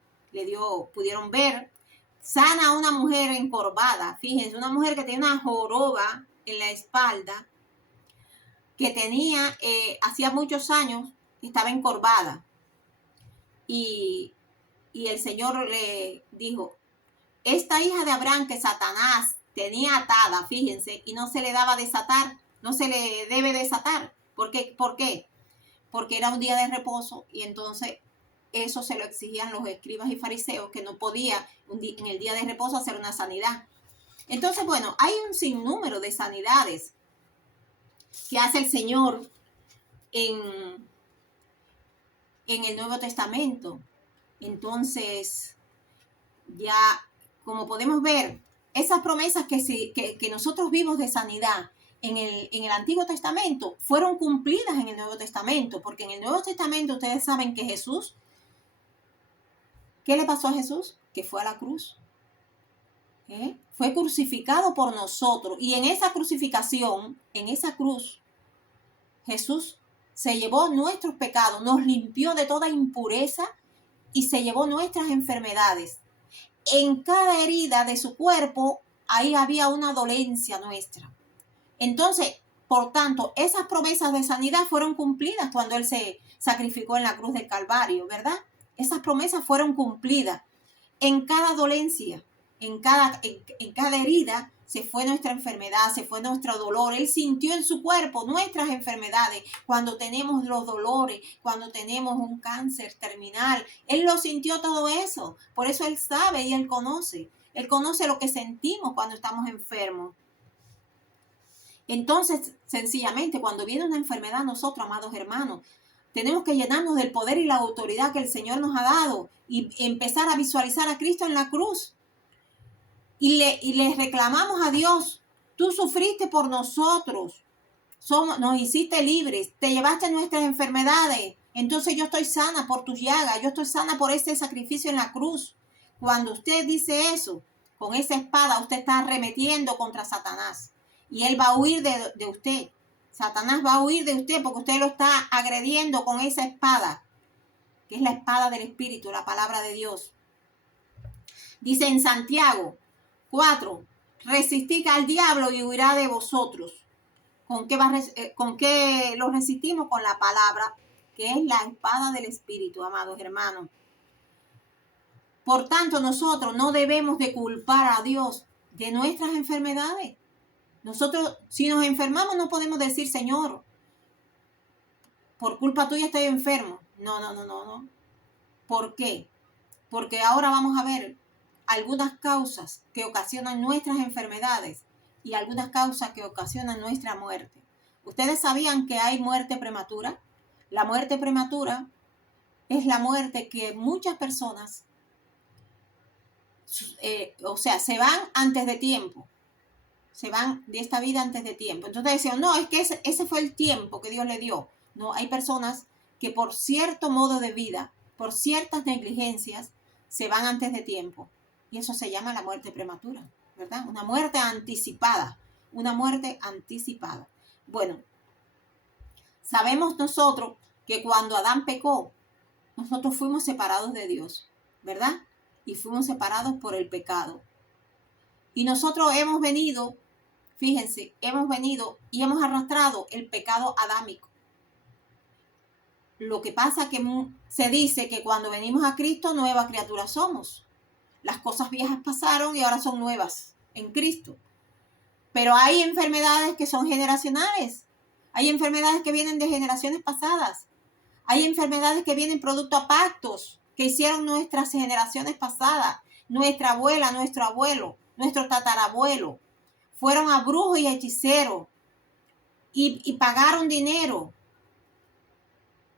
pudieron ver, sana a una mujer encorvada. Fíjense, una mujer que tenía una joroba en la espalda, que tenía, hacía muchos años, estaba encorvada. Y el Señor le dijo, esta hija de Abraham que Satanás tenía atada, fíjense, y no se le daba desatar, no se le debe desatar. ¿Por qué? Porque era un día de reposo y entonces eso se lo exigían los escribas y fariseos, que no podía en el día de reposo hacer una sanidad. Entonces, bueno, hay un sinnúmero de sanidades que hace el Señor en el Nuevo Testamento. Entonces, ya como podemos ver, esas promesas que nosotros vimos de sanidad en el Antiguo Testamento fueron cumplidas en el Nuevo Testamento, porque en el Nuevo Testamento ustedes saben que Jesús, ¿qué le pasó a Jesús? Que fue a la cruz. Fue crucificado por nosotros, y en esa crucificación, en esa cruz, Jesús se llevó nuestros pecados, nos limpió de toda impureza y se llevó nuestras enfermedades. En cada herida de su cuerpo, ahí había una dolencia nuestra. Entonces, por tanto, esas promesas de sanidad fueron cumplidas cuando Él se sacrificó en la cruz del Calvario, ¿verdad? Esas promesas fueron cumplidas. En cada dolencia, en cada herida, se fue nuestra enfermedad, se fue nuestro dolor. Él sintió en su cuerpo nuestras enfermedades. Cuando tenemos los dolores, cuando tenemos un cáncer terminal, Él lo sintió todo eso. Por eso Él sabe y Él conoce. Él conoce lo que sentimos cuando estamos enfermos. Entonces, sencillamente, cuando viene una enfermedad, nosotros, amados hermanos, tenemos que llenarnos del poder y la autoridad que el Señor nos ha dado y empezar a visualizar a Cristo en la cruz. Y le reclamamos a Dios, tú sufriste por nosotros, nos hiciste libres, te llevaste nuestras enfermedades, entonces yo estoy sana por tus llagas, yo estoy sana por ese sacrificio en la cruz. Cuando usted dice eso, con esa espada usted está arremetiendo contra Satanás y él va a huir de usted. Satanás va a huir de usted porque usted lo está agrediendo con esa espada, que es la espada del Espíritu, la palabra de Dios. Dice en Santiago 4, resistid al diablo y huirá de vosotros. ¿Con qué lo resistimos? Con la palabra, que es la espada del Espíritu, amados hermanos. Por tanto, nosotros no debemos de culpar a Dios de nuestras enfermedades. Nosotros, si nos enfermamos, no podemos decir, Señor, por culpa tuya estoy enfermo. No. ¿Por qué? Porque ahora vamos a ver algunas causas que ocasionan nuestras enfermedades y algunas causas que ocasionan nuestra muerte. ¿Ustedes sabían que hay muerte prematura? La muerte prematura es la muerte que muchas personas, se van antes de tiempo. Se van de esta vida antes de tiempo. Entonces decían, no, es que ese fue el tiempo que Dios le dio. No, hay personas que por cierto modo de vida, por ciertas negligencias, se van antes de tiempo. Y eso se llama la muerte prematura, ¿verdad? Una muerte anticipada. Bueno, sabemos nosotros que cuando Adán pecó, nosotros fuimos separados de Dios, ¿verdad? Y fuimos separados por el pecado. Y nosotros hemos venido, fíjense, y hemos arrastrado el pecado adámico. Lo que pasa es que se dice que cuando venimos a Cristo, nueva criatura somos. Las cosas viejas pasaron y ahora son nuevas en Cristo. Pero hay enfermedades que son generacionales. Hay enfermedades que vienen de generaciones pasadas. Hay enfermedades que vienen producto a pactos que hicieron nuestras generaciones pasadas. Nuestra abuela, nuestro abuelo, nuestro tatarabuelo. Fueron a brujos y hechiceros y pagaron dinero.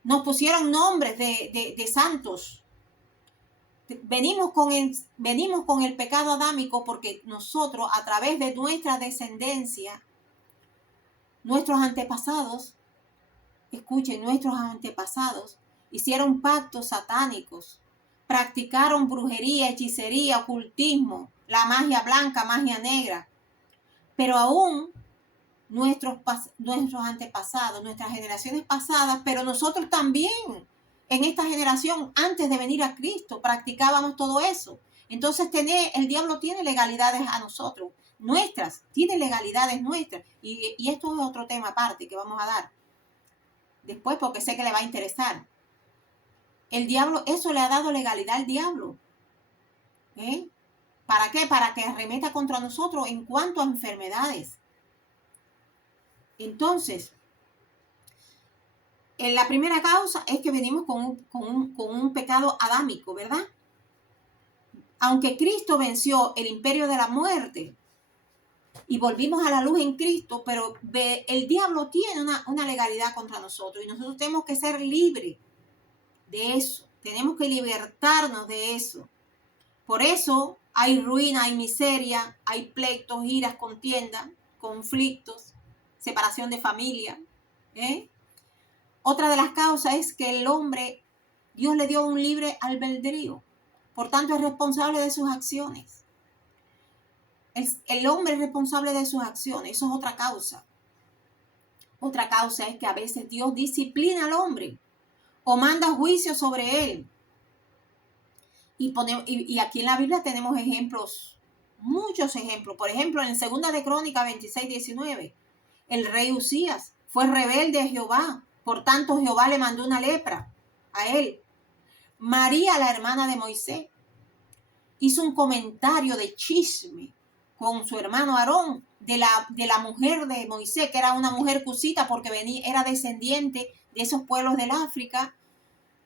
Nos pusieron nombres de santos. Venimos con el pecado adámico porque nosotros, a través de nuestra descendencia, nuestros antepasados hicieron pactos satánicos, practicaron brujería, hechicería, ocultismo, la magia blanca, magia negra. Pero aún nuestros antepasados, nuestras generaciones pasadas, pero nosotros también en esta generación, antes de venir a Cristo, practicábamos todo eso. Entonces el diablo tiene legalidades a nosotros, nuestras, tiene legalidades nuestras. Y esto es otro tema aparte que vamos a dar después porque sé que le va a interesar. El diablo, eso le ha dado legalidad al diablo. ¿Para qué? Para que arremeta contra nosotros en cuanto a enfermedades. Entonces, la primera causa es que venimos con un pecado adámico, ¿verdad? Aunque Cristo venció el imperio de la muerte y volvimos a la luz en Cristo, pero el diablo tiene una legalidad contra nosotros y nosotros tenemos que ser libres de eso. Tenemos que libertarnos de eso. Por eso hay ruina, hay miseria, hay pleitos, iras, contiendas, conflictos, separación de familia. Otra de las causas es que el hombre, Dios le dio un libre albedrío. Por tanto, es responsable de sus acciones. El hombre es responsable de sus acciones. Eso es otra causa. Otra causa es que a veces Dios disciplina al hombre o manda juicio sobre él. Y aquí en la Biblia tenemos ejemplos, muchos ejemplos. Por ejemplo, en 2 de Crónicas 26:19, el rey Usías fue rebelde a Jehová. Por tanto, Jehová le mandó una lepra a él. María, la hermana de Moisés, hizo un comentario de chisme con su hermano Aarón de la mujer de Moisés, que era una mujer cusita porque era descendiente de esos pueblos del África,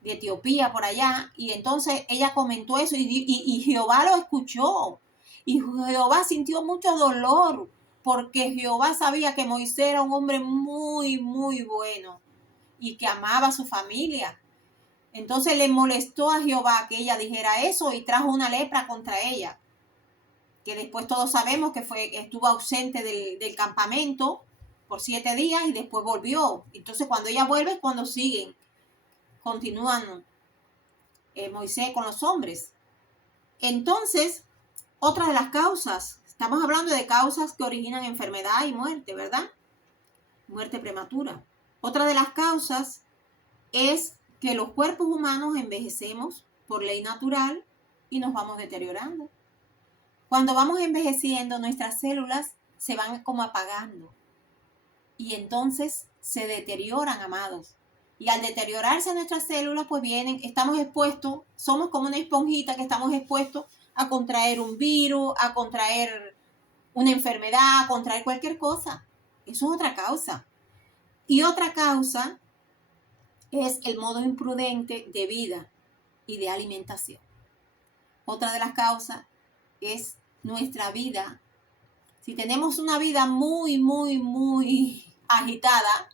de Etiopía, por allá. Y entonces ella comentó eso y Jehová lo escuchó. Y Jehová sintió mucho dolor porque Jehová sabía que Moisés era un hombre muy, muy bueno y que amaba a su familia. Entonces le molestó a Jehová que ella dijera eso y trajo una lepra contra ella, que después todos sabemos que estuvo ausente del campamento por 7 días y después volvió. Entonces cuando ella vuelve es cuando continúan Moisés con los hombres. Entonces, otra de las causas, estamos hablando de causas que originan enfermedad y muerte, ¿verdad? Muerte prematura. Otra de las causas es que los cuerpos humanos envejecemos por ley natural y nos vamos deteriorando. Cuando vamos envejeciendo, nuestras células se van como apagando y entonces se deterioran, amados. Y al deteriorarse nuestras células, pues estamos expuestos, somos como una esponjita que estamos expuestos a contraer un virus, a contraer una enfermedad, a contraer cualquier cosa. Eso es otra causa. Y otra causa es el modo imprudente de vida y de alimentación. Otra de las causas es nuestra vida. Si tenemos una vida muy, muy, muy agitada,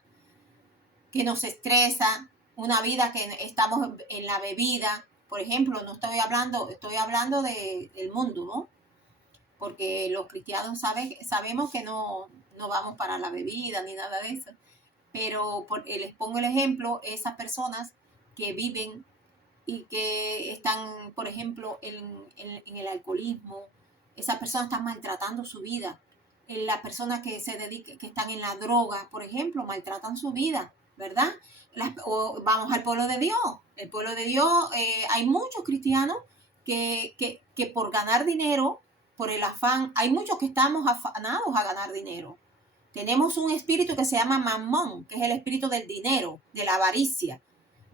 que nos estresa, una vida que estamos en la bebida, por ejemplo, estoy hablando del mundo, ¿no? Porque los cristianos sabemos que no vamos para la bebida ni nada de eso. Pero les pongo el ejemplo, esas personas que viven y que están, por ejemplo, en el alcoholismo, esas personas están maltratando su vida. Las personas que están en la droga, por ejemplo, maltratan su vida, ¿verdad? Vamos al pueblo de Dios. El pueblo de Dios, hay muchos cristianos que por ganar dinero, por el afán, hay muchos que estamos afanados a ganar dinero. Tenemos un espíritu que se llama Mamón, que es el espíritu del dinero, de la avaricia,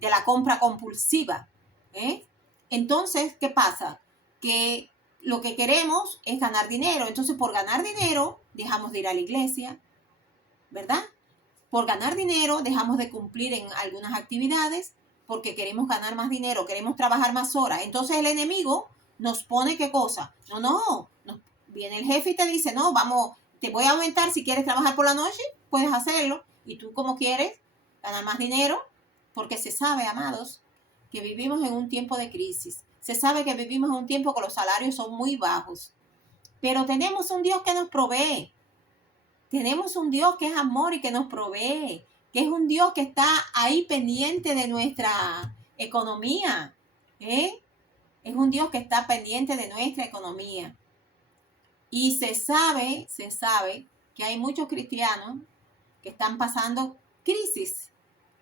de la compra compulsiva. Entonces, ¿qué pasa? Que lo que queremos es ganar dinero. Entonces, por ganar dinero, dejamos de ir a la iglesia, ¿verdad? Por ganar dinero, dejamos de cumplir en algunas actividades porque queremos ganar más dinero, queremos trabajar más horas. Entonces, el enemigo nos pone ¿qué cosa? Viene el jefe y te dice, no, vamos, te voy a aumentar, si quieres trabajar por la noche, puedes hacerlo. Y tú como quieres ganar más dinero, porque se sabe, amados, que vivimos en un tiempo de crisis. Se sabe que vivimos en un tiempo que los salarios son muy bajos. Pero tenemos un Dios que nos provee. Tenemos un Dios que es amor y que nos provee. Que es un Dios que está ahí pendiente de nuestra economía. Es un Dios que está pendiente de nuestra economía. Y se sabe que hay muchos cristianos que están pasando crisis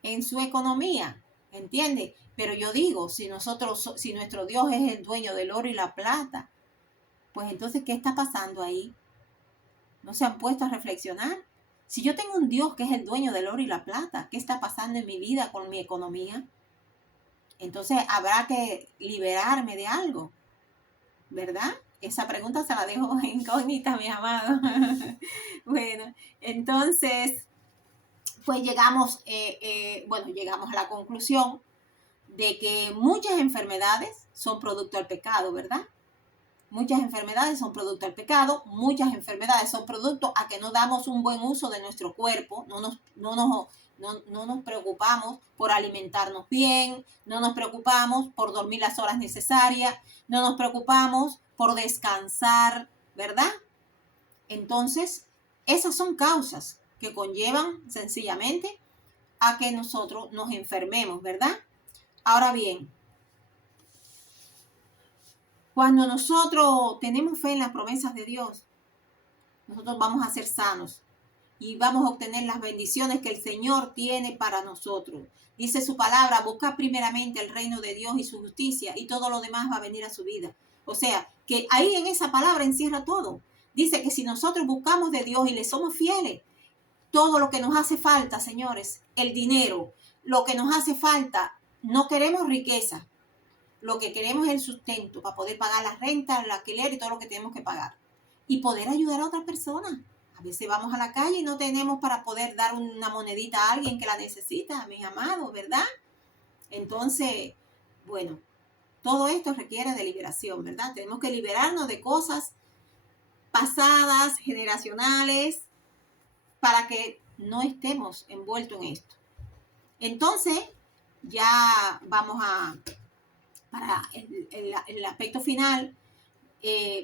en su economía. ¿entiende? Pero yo digo, si nuestro Dios es el dueño del oro y la plata, pues entonces, ¿qué está pasando ahí? ¿No se han puesto a reflexionar? Si yo tengo un Dios que es el dueño del oro y la plata, ¿qué está pasando en mi vida con mi economía? Entonces habrá que liberarme de algo, ¿verdad? Esa pregunta se la dejo incógnita, mi amado. Bueno, entonces, pues llegamos a la conclusión de que muchas enfermedades son producto del pecado, ¿verdad? Muchas enfermedades son producto del pecado, muchas enfermedades son producto a que no damos un buen uso de nuestro cuerpo, no nos preocupamos por alimentarnos bien, no nos preocupamos por dormir las horas necesarias, no nos preocupamos por descansar, ¿verdad? Entonces, esas son causas que conllevan sencillamente a que nosotros nos enfermemos, ¿verdad? Ahora bien, cuando nosotros tenemos fe en las promesas de Dios, nosotros vamos a ser sanos y vamos a obtener las bendiciones que el Señor tiene para nosotros. Dice su palabra, busca primeramente el reino de Dios y su justicia y todo lo demás va a venir a su vida. O sea, que ahí en esa palabra encierra todo. Dice que si nosotros buscamos de Dios y le somos fieles, todo lo que nos hace falta, señores, el dinero, lo que nos hace falta, no queremos riqueza. Lo que queremos es el sustento para poder pagar la renta, el alquiler y todo lo que tenemos que pagar. Y poder ayudar a otras personas. A veces vamos a la calle y no tenemos para poder dar una monedita a alguien que la necesita, mis amados, ¿verdad? Entonces, bueno, todo esto requiere de liberación, ¿verdad? Tenemos que liberarnos de cosas pasadas, generacionales, para que no estemos envueltos en esto. Entonces, ya vamos para el aspecto final,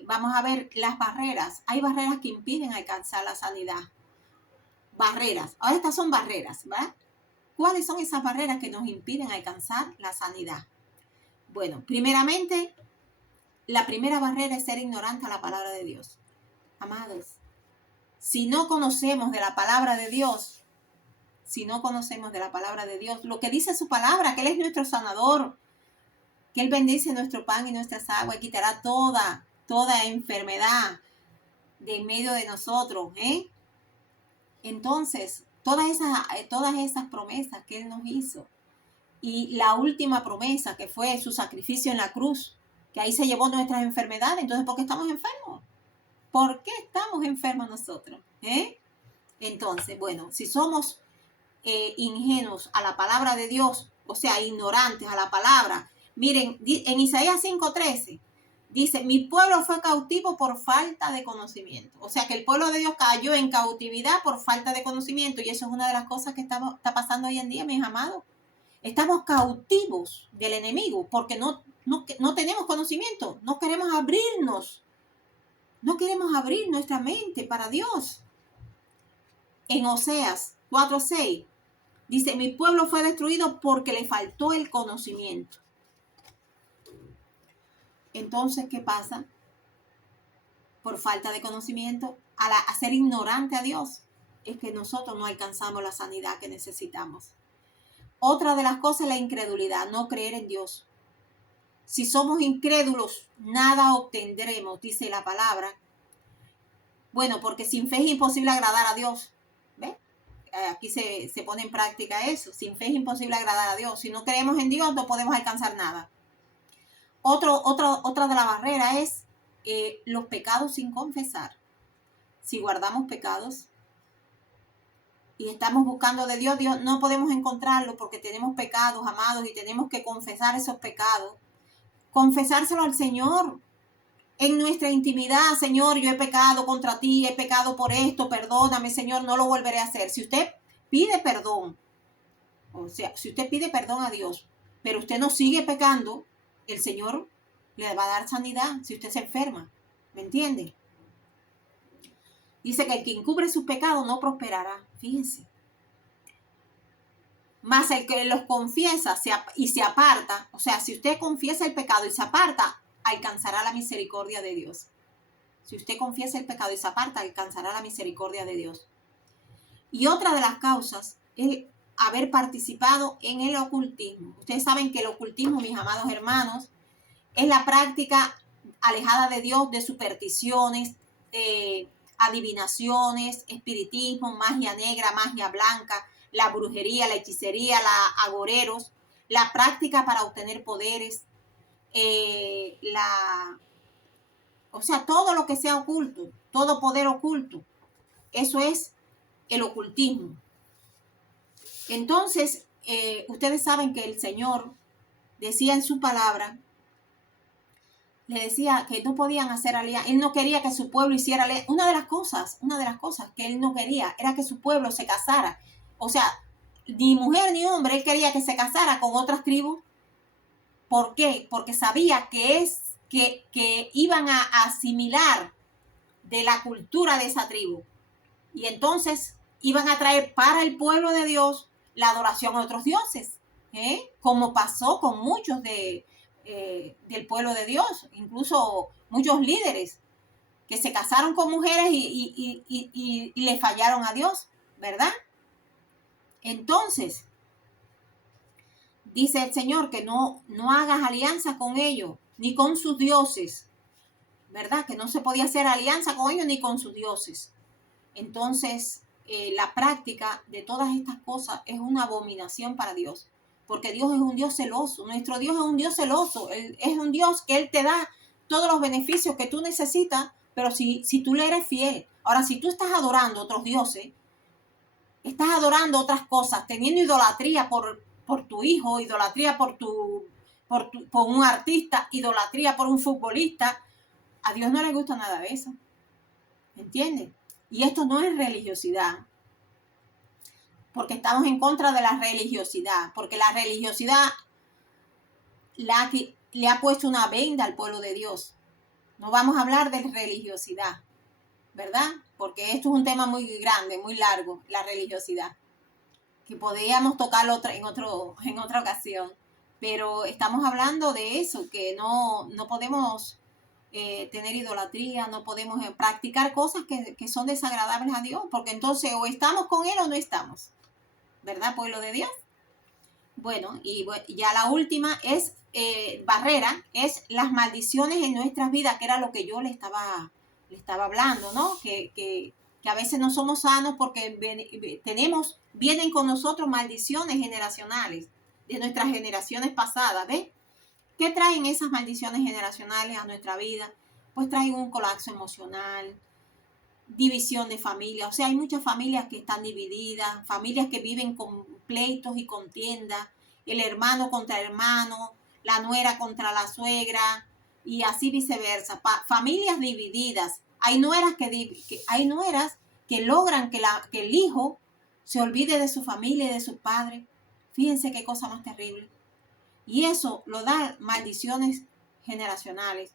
vamos a ver las barreras. Hay barreras que impiden alcanzar la sanidad. Barreras. Ahora estas son barreras, ¿verdad? ¿Cuáles son esas barreras que nos impiden alcanzar la sanidad? Bueno, primeramente, la primera barrera es ser ignorante a la palabra de Dios. Amados, si no conocemos de la palabra de Dios, lo que dice su palabra, que Él es nuestro sanador, que Él bendice nuestro pan y nuestras aguas y quitará toda enfermedad de en medio de nosotros, Entonces, todas esas promesas que Él nos hizo, y la última promesa que fue su sacrificio en la cruz, que ahí se llevó nuestras enfermedades. Entonces, ¿por qué estamos enfermos? ¿Por qué estamos enfermos nosotros? Entonces, bueno, si somos ingenuos a la palabra de Dios, o sea, ignorantes a la palabra, miren, en Isaías 5:13, dice, mi pueblo fue cautivo por falta de conocimiento. O sea, que el pueblo de Dios cayó en cautividad por falta de conocimiento. Y eso es una de las cosas que está pasando hoy en día, mis amados. Estamos cautivos del enemigo porque no tenemos conocimiento. No queremos abrirnos. No queremos abrir nuestra mente para Dios. En Oseas 4:6 dice, mi pueblo fue destruido porque le faltó el conocimiento. Entonces, ¿qué pasa? Por falta de conocimiento, a ser ignorante a Dios, es que nosotros no alcanzamos la sanidad que necesitamos. Otra de las cosas es la incredulidad, no creer en Dios. Si somos incrédulos, nada obtendremos, dice la palabra. Bueno, porque sin fe es imposible agradar a Dios. ¿Ves? Aquí se pone en práctica eso. Sin fe es imposible agradar a Dios. Si no creemos en Dios, no podemos alcanzar nada. Otra de las barreras es los pecados sin confesar. Si guardamos pecados y estamos buscando de Dios, no podemos encontrarlo porque tenemos pecados, amados, y tenemos que confesar esos pecados. Confesárselo al Señor. En nuestra intimidad, Señor, yo he pecado contra ti, he pecado por esto, perdóname, Señor, no lo volveré a hacer. Si usted pide perdón, o sea, si usted pide perdón a Dios, pero usted no sigue pecando, el Señor le va a dar sanidad si usted se enferma. ¿Me entiende? Dice que el que encubre sus pecados no prosperará. Fíjense. Más el que los confiesa y se aparta, o sea, si usted confiesa el pecado y se aparta, alcanzará la misericordia de Dios. Si usted confiesa el pecado y se aparta, alcanzará la misericordia de Dios. Y otra de las causas es haber participado en el ocultismo. Ustedes saben que el ocultismo, mis amados hermanos, es la práctica alejada de Dios de supersticiones, adivinaciones, espiritismo, magia negra, magia blanca, la brujería, la hechicería, la agoreros, la práctica para obtener poderes, o sea, todo lo que sea oculto, todo poder oculto, eso es el ocultismo. Entonces, ustedes saben que el Señor decía en su palabra, le decía que no podían hacer alianza. Él no quería que su pueblo hiciera alianza. Una de las cosas que él no quería era que su pueblo se casara. O sea, ni mujer ni hombre, él quería que se casara con otras tribus. ¿Por qué? Porque sabía que iban a asimilar de la cultura de esa tribu. Y entonces iban a traer para el pueblo de Dios la adoración a otros dioses, como pasó con muchos del pueblo de Dios, incluso muchos líderes que se casaron con mujeres y le fallaron a Dios, ¿verdad? Entonces, dice el Señor que no hagas alianza con ellos, ni con sus dioses, ¿verdad? Que no se podía hacer alianza con ellos ni con sus dioses. Entonces, la práctica de todas estas cosas es una abominación para Dios, porque Dios es un Dios celoso. Nuestro Dios es un Dios celoso. Él es un Dios que Él te da todos los beneficios que tú necesitas, pero si tú le eres fiel. Ahora, si tú estás adorando a otros dioses, estás adorando otras cosas, teniendo idolatría por tu hijo, idolatría por un artista, idolatría por un futbolista, a Dios no le gusta nada de eso. ¿Entiendes? Y esto no es religiosidad, porque estamos en contra de la religiosidad, porque la religiosidad le ha puesto una venda al pueblo de Dios. No vamos a hablar de religiosidad, ¿verdad? Porque esto es un tema muy grande, muy largo, la religiosidad, que podríamos tocarlo en otra ocasión. Pero estamos hablando de eso, que no podemos tener idolatría, no podemos practicar cosas que son desagradables a Dios, porque entonces o estamos con Él o no estamos, ¿verdad, pueblo de Dios? Bueno, y ya la última es barrera, es las maldiciones en nuestras vidas, que era lo que yo le estaba hablando, ¿no? Que a veces no somos sanos porque vienen con nosotros maldiciones generacionales de nuestras generaciones pasadas, ¿ves? ¿Qué traen esas maldiciones generacionales a nuestra vida? Pues traen un colapso emocional, división de familia. O sea, hay muchas familias que están divididas, familias que viven con pleitos y contiendas, el hermano contra el hermano, la nuera contra la suegra y así viceversa. Familias divididas. Hay nueras que logran que el hijo se olvide de su familia y de sus padres. Fíjense qué cosa más terrible. Y eso lo da maldiciones generacionales.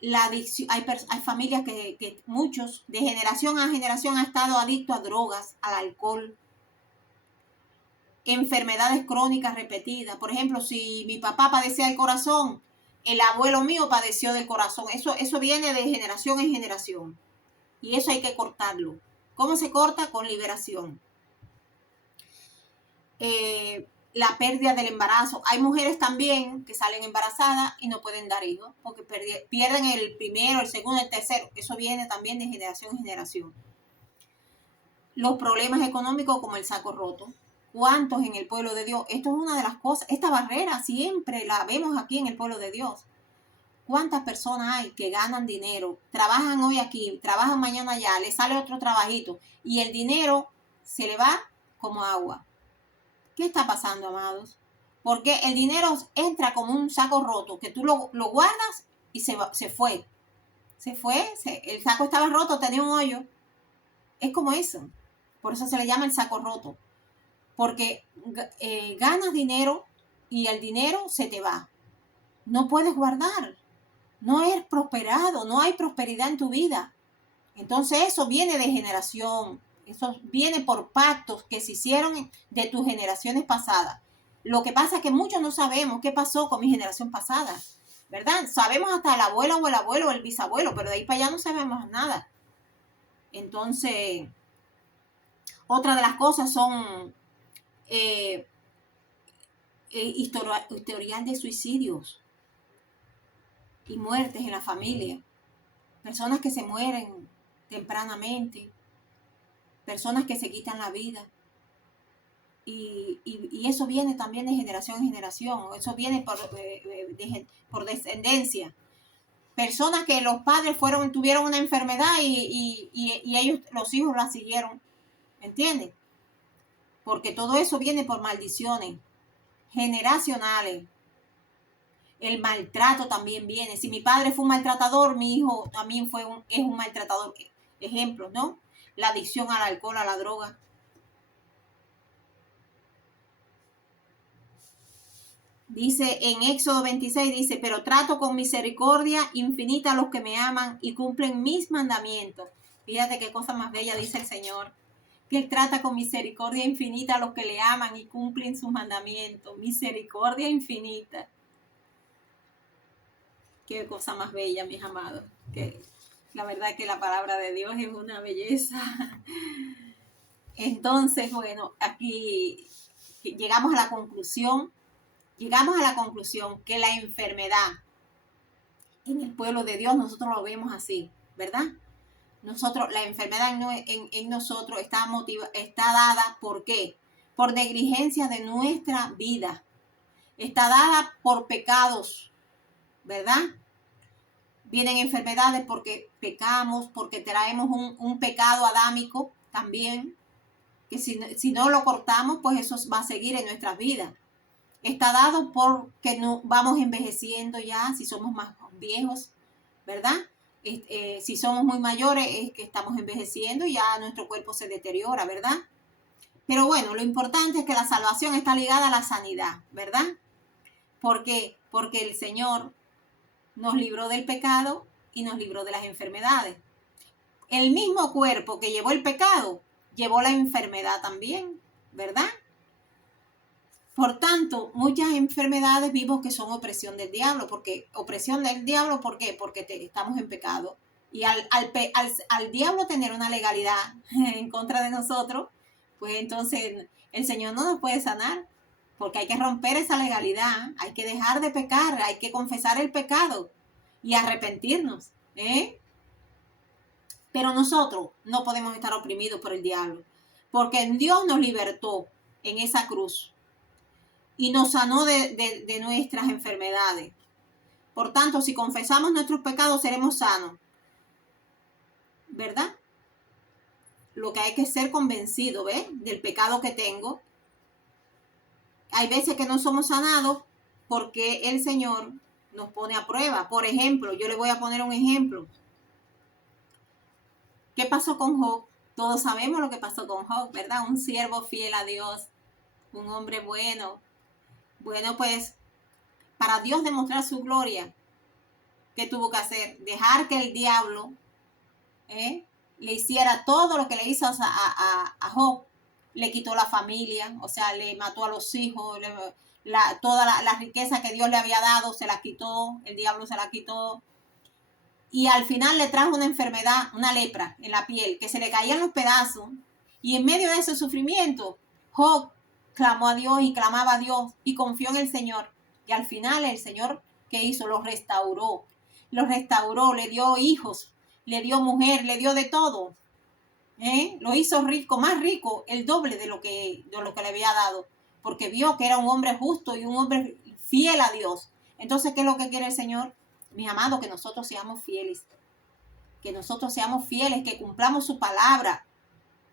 La adicción, hay familias que muchos de generación a generación han estado adictos a drogas, al alcohol, enfermedades crónicas repetidas. Por ejemplo, si mi papá padecía del corazón, el abuelo mío padeció del corazón. Eso viene de generación en generación. Y eso hay que cortarlo. ¿Cómo se corta? Con liberación. La pérdida del embarazo. Hay mujeres también que salen embarazadas y no pueden dar hijos porque pierden el primero, el segundo, el tercero. Eso viene también de generación en generación. Los problemas económicos como el saco roto. ¿Cuántos en el pueblo de Dios? Esto es una de las cosas. Esta barrera siempre la vemos aquí en el pueblo de Dios. ¿Cuántas personas hay que ganan dinero? Trabajan hoy aquí, trabajan mañana allá, les sale otro trabajito y el dinero se le va como agua. ¿Qué está pasando, amados? Porque el dinero entra como un saco roto, que tú lo guardas y se fue. El saco estaba roto, tenía un hoyo. Es como eso. Por eso se le llama el saco roto. Porque ganas dinero y el dinero se te va. No puedes guardar. No eres prosperado, no hay prosperidad en tu vida. Entonces eso viene de generación. Eso viene por pactos que se hicieron de tus generaciones pasadas. Lo que pasa es que muchos no sabemos qué pasó con mi generación pasada, ¿verdad? Sabemos hasta el abuelo o el abuelo o el bisabuelo, pero de ahí para allá no sabemos nada. Entonces, Otra de las cosas son historial de suicidios y muertes en la familia. Personas que se mueren tempranamente, personas que se quitan la vida. Y eso viene también de generación en generación, eso viene por descendencia. Personas que los padres tuvieron una enfermedad y ellos, los hijos la siguieron, ¿entiendes? Porque todo eso viene por maldiciones generacionales. El maltrato también viene. Si mi padre fue un maltratador, mi hijo también es un maltratador. Ejemplos, ¿no? La adicción al alcohol, a la droga. Dice en Éxodo 26, dice, pero trato con misericordia infinita a los que me aman y cumplen mis mandamientos. Fíjate qué cosa más bella dice el Señor, que Él trata con misericordia infinita a los que le aman y cumplen sus mandamientos. Misericordia infinita. Qué cosa más bella, mis amados. Que la verdad que la palabra de Dios es una belleza. Entonces, bueno, aquí llegamos a la conclusión que la enfermedad en el pueblo de Dios, nosotros lo vemos así, ¿verdad? La enfermedad en nosotros está dada, ¿por qué? Por negligencia de nuestra vida. Está dada por pecados, ¿verdad? Vienen enfermedades porque pecamos, porque traemos un pecado adámico también, que si no lo cortamos, pues eso va a seguir en nuestras vidas. Está dado porque no, vamos envejeciendo ya, si somos más viejos, ¿verdad? Si somos muy mayores, es que estamos envejeciendo y ya nuestro cuerpo se deteriora, ¿verdad? Pero bueno, lo importante es que la salvación está ligada a la sanidad, ¿verdad? Porque el Señor nos libró del pecado y nos libró de las enfermedades. El mismo cuerpo que llevó el pecado, llevó la enfermedad también, ¿verdad? Por tanto, muchas enfermedades vimos que son opresión del diablo. ¿Por qué? Opresión del diablo, ¿por qué? Porque estamos en pecado. Y al diablo tener una legalidad en contra de nosotros, pues entonces el Señor no nos puede sanar. Porque hay que romper esa legalidad, hay que dejar de pecar, hay que confesar el pecado y arrepentirnos. Pero nosotros no podemos estar oprimidos por el diablo. Porque Dios nos libertó en esa cruz y nos sanó de nuestras enfermedades. Por tanto, si confesamos nuestros pecados, seremos sanos. ¿Verdad? Lo que hay que ser convencido, ¿ves? Del pecado que tengo. Hay veces que no somos sanados porque el Señor nos pone a prueba. Por ejemplo, yo le voy a poner un ejemplo. ¿Qué pasó con Job? Todos sabemos lo que pasó con Job, ¿verdad? Un siervo fiel a Dios, un hombre bueno. Bueno, pues, para Dios demostrar su gloria, ¿qué tuvo que hacer? Dejar que el diablo le hiciera todo lo que le hizo a Job. Le quitó la familia, o sea, le mató a los hijos, toda la riqueza que Dios le había dado se la quitó, el diablo se la quitó. Y al final le trajo una enfermedad, una lepra en la piel, que se le caían los pedazos. Y en medio de ese sufrimiento, Job clamó a Dios y clamaba a Dios y confió en el Señor. Y al final el Señor, ¿qué hizo? Lo restauró, le dio hijos, le dio mujer, le dio de todo. Lo hizo rico, más rico, el doble de lo que le había dado, porque vio que era un hombre justo y un hombre fiel a Dios. Entonces, ¿qué es lo que quiere el Señor? Mis amados, que nosotros seamos fieles, que cumplamos su palabra,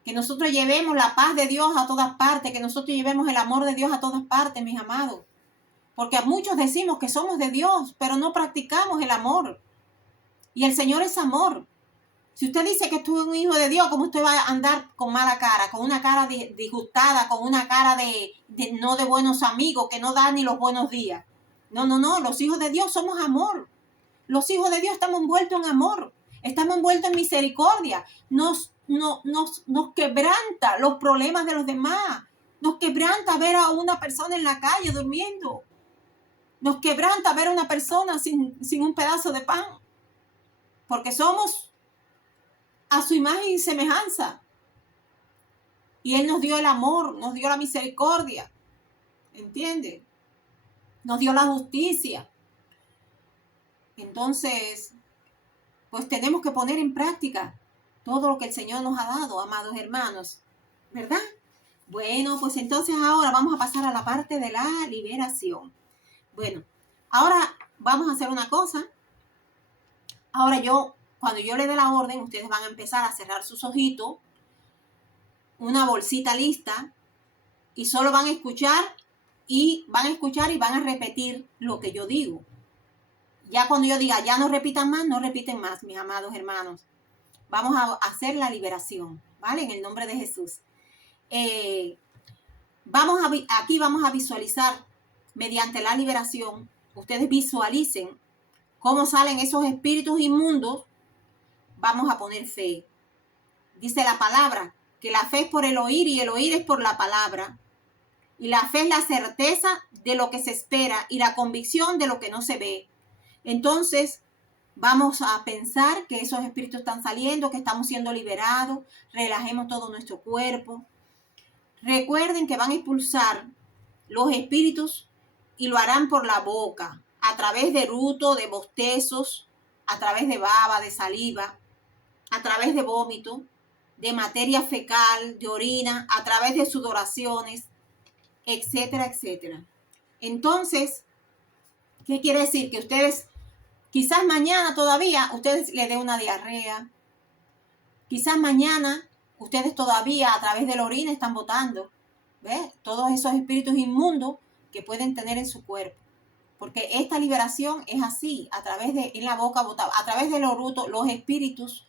que nosotros llevemos la paz de Dios a todas partes, que nosotros llevemos el amor de Dios a todas partes, mis amados. Porque a muchos decimos que somos de Dios, pero no practicamos el amor. Y el Señor es amor. Si usted dice que tú eres un hijo de Dios, ¿cómo usted va a andar con mala cara, con una cara disgustada, con una cara de no de buenos amigos, que no dan ni los buenos días? No, los hijos de Dios somos amor. Los hijos de Dios estamos envueltos en amor, estamos envueltos en misericordia. Nos quebranta los problemas de los demás. Nos quebranta ver a una persona en la calle durmiendo. Nos quebranta ver a una persona sin un pedazo de pan. Porque somos a su imagen y semejanza. Y Él nos dio el amor, nos dio la misericordia, ¿entiende? Nos dio la justicia. Entonces, pues tenemos que poner en práctica todo lo que el Señor nos ha dado, amados hermanos, ¿verdad? Bueno, pues entonces ahora vamos a pasar a la parte de la liberación. Bueno, ahora vamos a hacer una cosa. Ahora cuando yo le dé la orden, ustedes van a empezar a cerrar sus ojitos, una bolsita lista, y solo van a escuchar y van a repetir lo que yo digo. Ya cuando yo diga, ya no repitan más, no repiten más, mis amados hermanos. Vamos a hacer la liberación, ¿vale? En el nombre de Jesús. Aquí vamos a visualizar, mediante la liberación, ustedes visualicen cómo salen esos espíritus inmundos. Vamos a poner fe. Dice la palabra que la fe es por el oír y el oír es por la palabra. Y la fe es la certeza de lo que se espera y la convicción de lo que no se ve. Entonces, vamos a pensar que esos espíritus están saliendo, que estamos siendo liberados. Relajemos todo nuestro cuerpo. Recuerden que van a expulsar los espíritus y lo harán por la boca, a través de eruto, de bostezos, a través de baba, de saliva, a través de vómito, de materia fecal, de orina, a través de sudoraciones, etcétera, etcétera. Entonces, ¿qué quiere decir? Que ustedes, quizás mañana todavía, ustedes le den una diarrea. Quizás mañana, ustedes todavía a través de la orina están botando, ¿ves? Todos esos espíritus inmundos que pueden tener en su cuerpo. Porque esta liberación es así, a través de, en la boca botado, a través del oruto, los espíritus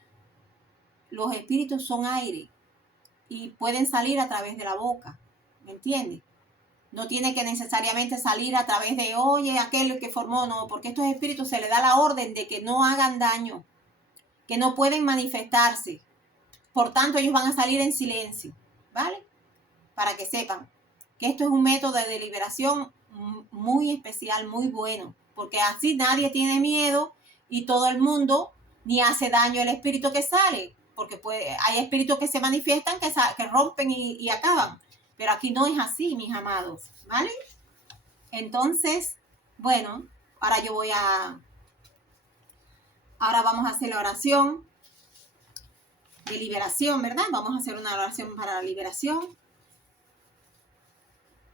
son aire y pueden salir a través de la boca, ¿me entiendes? No tiene que necesariamente salir a través de, oye, aquel que formó, no, porque a estos espíritus se les da la orden de que no hagan daño, que no pueden manifestarse. Por tanto, ellos van a salir en silencio, ¿vale? Para que sepan que esto es un método de liberación muy especial, muy bueno, porque así nadie tiene miedo y todo el mundo ni hace daño al espíritu que sale, porque hay espíritus que se manifiestan, que rompen y acaban. Pero aquí no es así, mis amados, ¿vale? Entonces, bueno, ahora vamos a hacer la oración de liberación, ¿verdad? Vamos a hacer una oración para la liberación.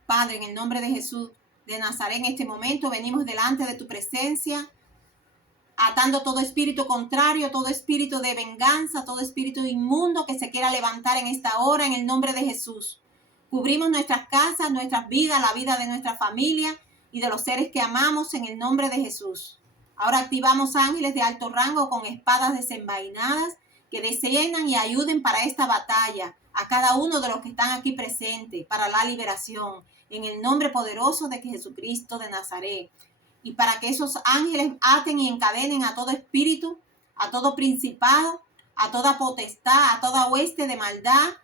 Padre, en el nombre de Jesús de Nazaret, en este momento venimos delante de tu presencia, atando todo espíritu contrario, todo espíritu de venganza, todo espíritu inmundo que se quiera levantar en esta hora, en el nombre de Jesús. Cubrimos nuestras casas, nuestras vidas, la vida de nuestra familia y de los seres que amamos en el nombre de Jesús. Ahora activamos ángeles de alto rango con espadas desenvainadas que desciendan y ayuden para esta batalla a cada uno de los que están aquí presentes para la liberación en el nombre poderoso de Jesucristo de Nazaret. Y para que esos ángeles aten y encadenen a todo espíritu, a todo principado, a toda potestad, a toda hueste de maldad,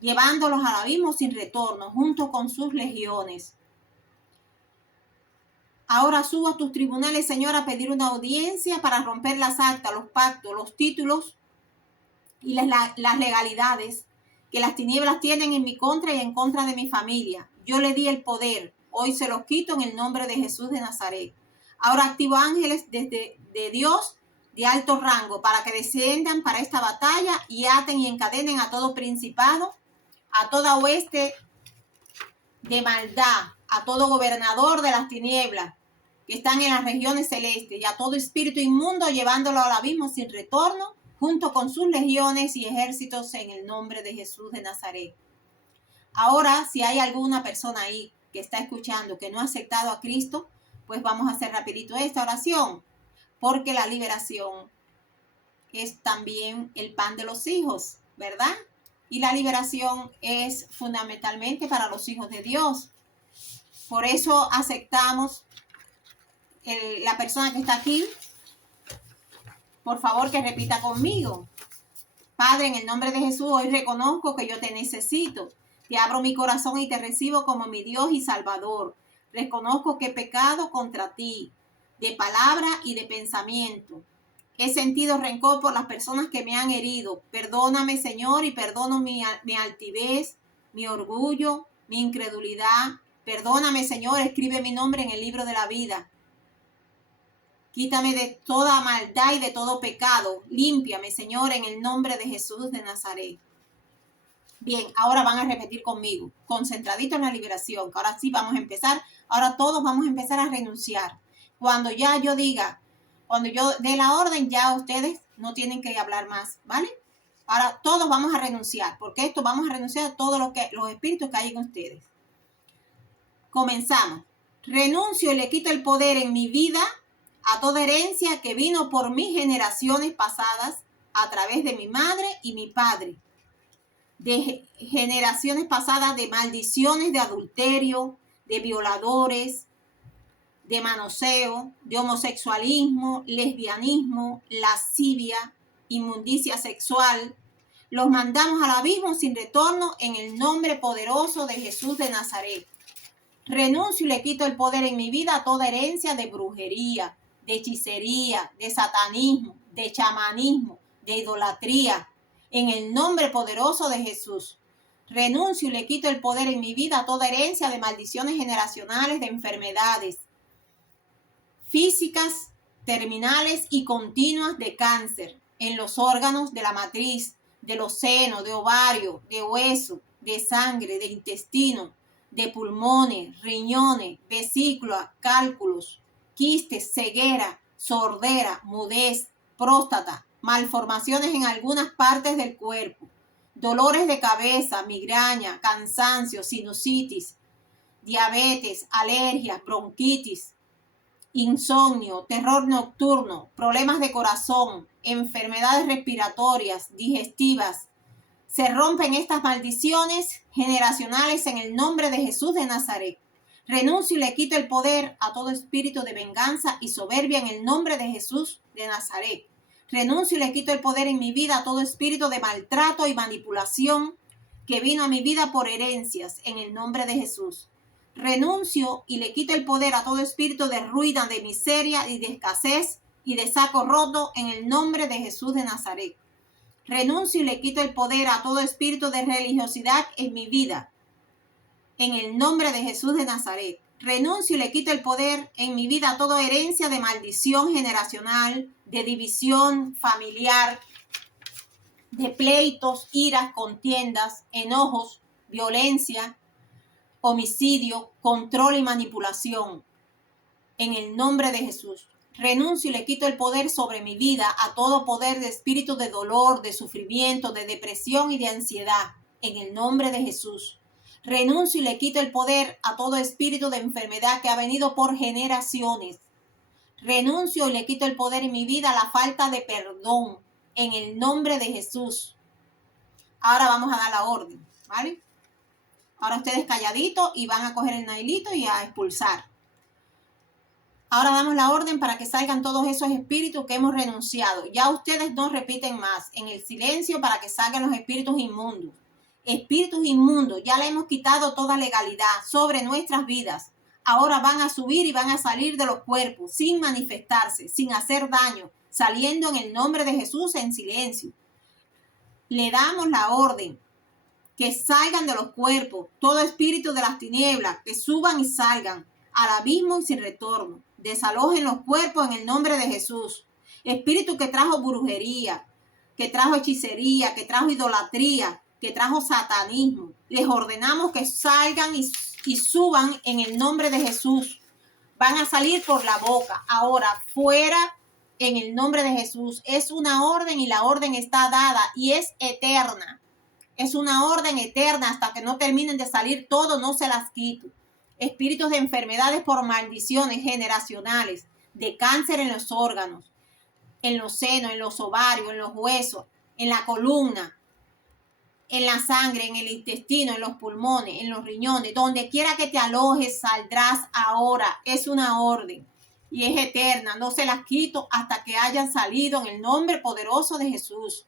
llevándolos al abismo sin retorno, junto con sus legiones. Ahora subo a tus tribunales, Señor, a pedir una audiencia para romper las actas, los pactos, los títulos y las legalidades que las tinieblas tienen en mi contra y en contra de mi familia. Yo le di el poder, hoy se los quito en el nombre de Jesús de Nazaret. Ahora activo ángeles de Dios de alto rango para que desciendan para esta batalla y aten y encadenen a todo principado, a toda hueste de maldad, a todo gobernador de las tinieblas que están en las regiones celestes y a todo espíritu inmundo llevándolo al abismo sin retorno, junto con sus legiones y ejércitos en el nombre de Jesús de Nazaret. Ahora, si hay alguna persona ahí que está escuchando que no ha aceptado a Cristo, pues vamos a hacer rapidito esta oración, porque la liberación es también el pan de los hijos, ¿verdad? Y la liberación es fundamentalmente para los hijos de Dios. Por eso aceptamos la persona que está aquí. Por favor, que repita conmigo. Padre, en el nombre de Jesús, hoy reconozco que yo te necesito. Te abro mi corazón y te recibo como mi Dios y Salvador. Reconozco que he pecado contra ti, de palabra y de pensamiento. He sentido rencor por las personas que me han herido. Perdóname, Señor, y perdono mi altivez, mi orgullo, mi incredulidad. Perdóname, Señor, escribe mi nombre en el libro de la vida. Quítame de toda maldad y de todo pecado. Límpiame, Señor, en el nombre de Jesús de Nazaret. Bien, ahora van a repetir conmigo, concentradito en la liberación, que ahora sí vamos a empezar. Ahora todos vamos a empezar a renunciar. Cuando ya yo diga, cuando yo dé la orden, ya ustedes no tienen que hablar más, ¿vale? Ahora todos vamos a renunciar, porque esto vamos a renunciar a todos los espíritus que hay en ustedes. Comenzamos. Renuncio y le quito el poder en mi vida a toda herencia que vino por mis generaciones pasadas a través de mi madre y mi padre. De generaciones pasadas de maldiciones, de adulterio, de violadores, de manoseo, de homosexualismo, lesbianismo, lascivia, inmundicia sexual. Los mandamos al abismo sin retorno en el nombre poderoso de Jesús de Nazaret. Renuncio y le quito el poder en mi vida a toda herencia de brujería, de hechicería, de satanismo, de chamanismo, de idolatría, en el nombre poderoso de Jesús. Renuncio y le quito el poder en mi vida a toda herencia de maldiciones generacionales, de enfermedades físicas, terminales y continuas de cáncer en los órganos de la matriz, de los senos, de ovario, de hueso, de sangre, de intestino, de pulmones, riñones, vesícula, cálculos, quistes, ceguera, sordera, mudez, próstata, malformaciones en algunas partes del cuerpo, dolores de cabeza, migraña, cansancio, sinusitis, diabetes, alergias, bronquitis, insomnio, terror nocturno, problemas de corazón, enfermedades respiratorias, digestivas. Se rompen estas maldiciones generacionales en el nombre de Jesús de Nazaret. Renuncio y le quito el poder a todo espíritu de venganza y soberbia en el nombre de Jesús de Nazaret. Renuncio y le quito el poder en mi vida a todo espíritu de maltrato y manipulación que vino a mi vida por herencias en el nombre de Jesús. Renuncio y le quito el poder a todo espíritu de ruina, de miseria y de escasez y de saco roto en el nombre de Jesús de Nazaret. Renuncio y le quito el poder a todo espíritu de religiosidad en mi vida, en el nombre de Jesús de Nazaret. Renuncio y le quito el poder en mi vida a toda herencia de maldición generacional, de división familiar, de pleitos, iras, contiendas, enojos, violencia, homicidio, control y manipulación, en el nombre de Jesús. Renuncio y le quito el poder sobre mi vida a todo poder de espíritu de dolor, de sufrimiento, de depresión y de ansiedad, en el nombre de Jesús. Renuncio y le quito el poder a todo espíritu de enfermedad que ha venido por generaciones. Renuncio y le quito el poder en mi vida a la falta de perdón, en el nombre de Jesús. Ahora vamos a dar la orden, ¿vale? Ahora ustedes calladitos y van a coger el nailito y a expulsar. Ahora damos la orden para que salgan todos esos espíritus que hemos renunciado. Ya ustedes no repiten más. En el silencio para que salgan los espíritus inmundos. Espíritus inmundos, ya le hemos quitado toda legalidad sobre nuestras vidas. Ahora van a subir y van a salir de los cuerpos sin manifestarse, sin hacer daño, saliendo en el nombre de Jesús en silencio. Le damos la orden que salgan de los cuerpos, todo espíritu de las tinieblas, que suban y salgan al abismo y sin retorno. Desalojen los cuerpos en el nombre de Jesús. Espíritu que trajo brujería, que trajo hechicería, que trajo idolatría, que trajo satanismo. Les ordenamos que salgan y suban en el nombre de Jesús. Van a salir por la boca. Ahora, fuera en el nombre de Jesús. Es una orden y la orden está dada y es eterna. Es una orden eterna hasta que no terminen de salir todo, no se las quito. Espíritus de enfermedades por maldiciones generacionales, de cáncer en los órganos, en los senos, en los ovarios, en los huesos, en la columna, en la sangre, en el intestino, en los pulmones, en los riñones, donde quiera que te alojes, saldrás ahora. Es una orden y es eterna. No se las quito hasta que hayan salido en el nombre poderoso de Jesús.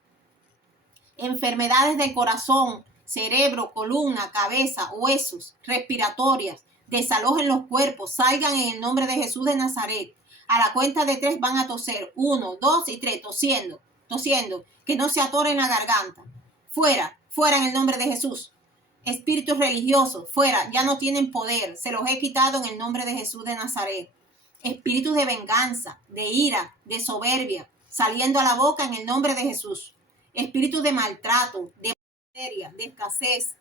Enfermedades del corazón, cerebro, columna, cabeza, huesos, respiratorias, desalojen los cuerpos, salgan en el nombre de Jesús de Nazaret. A la cuenta de 3 van a toser. 1, 2 y 3, tosiendo, tosiendo. Que no se atoren la garganta. Fuera, fuera en el nombre de Jesús. Espíritus religiosos, fuera, ya no tienen poder. Se los he quitado en el nombre de Jesús de Nazaret. Espíritus de venganza, de ira, de soberbia, saliendo a la boca en el nombre de Jesús. Espíritus de maltrato, de miseria, de escasez,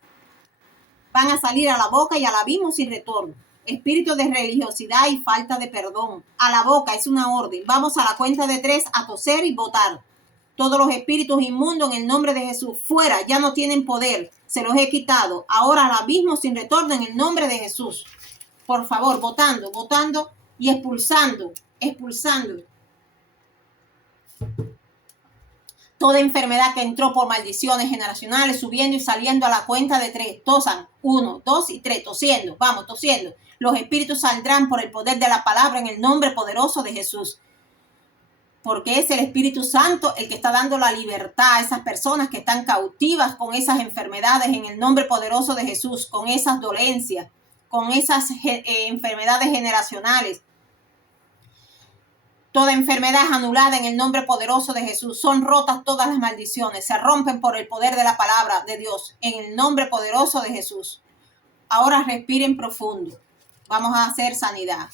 van a salir a la boca y al abismo sin retorno. Espíritu de religiosidad y falta de perdón. A la boca es una orden. Vamos a la cuenta de 3 a toser y votar. Todos los espíritus inmundos en el nombre de Jesús, fuera, ya no tienen poder. Se los he quitado. Ahora al abismo sin retorno en el nombre de Jesús. Por favor, votando, votando y expulsando, expulsando. Toda enfermedad que entró por maldiciones generacionales, subiendo y saliendo a la cuenta de 3. Tosan. 1, 2 y 3. Tosiendo. Vamos, tosiendo. Los espíritus saldrán por el poder de la palabra en el nombre poderoso de Jesús. Porque es el Espíritu Santo el que está dando la libertad a esas personas que están cautivas con esas enfermedades en el nombre poderoso de Jesús, con esas dolencias, con esas enfermedades generacionales. Toda enfermedad es anulada en el nombre poderoso de Jesús. Son rotas todas las maldiciones. Se rompen por el poder de la palabra de Dios en el nombre poderoso de Jesús. Ahora respiren profundo. Vamos a hacer sanidad.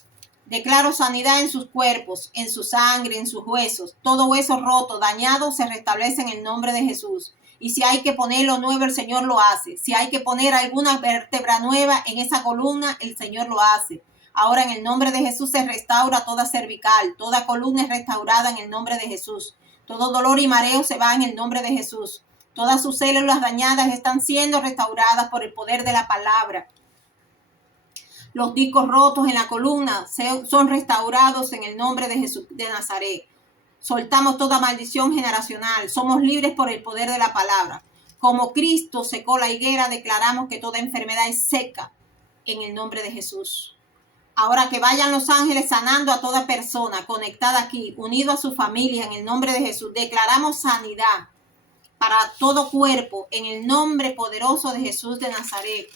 Declaro sanidad en sus cuerpos, en su sangre, en sus huesos. Todo hueso roto, dañado, se restablece en el nombre de Jesús. Y si hay que ponerlo nuevo, el Señor lo hace. Si hay que poner alguna vértebra nueva en esa columna, el Señor lo hace. Ahora en el nombre de Jesús se restaura toda cervical, toda columna es restaurada en el nombre de Jesús. Todo dolor y mareo se va en el nombre de Jesús. Todas sus células dañadas están siendo restauradas por el poder de la palabra. Los discos rotos en la columna son restaurados en el nombre de Jesús de Nazaret. Soltamos toda maldición generacional. Somos libres por el poder de la palabra. Como Cristo secó la higuera, declaramos que toda enfermedad es seca en el nombre de Jesús. Ahora que vayan los ángeles sanando a toda persona conectada aquí, unido a su familia en el nombre de Jesús. Declaramos sanidad para todo cuerpo en el nombre poderoso de Jesús de Nazaret.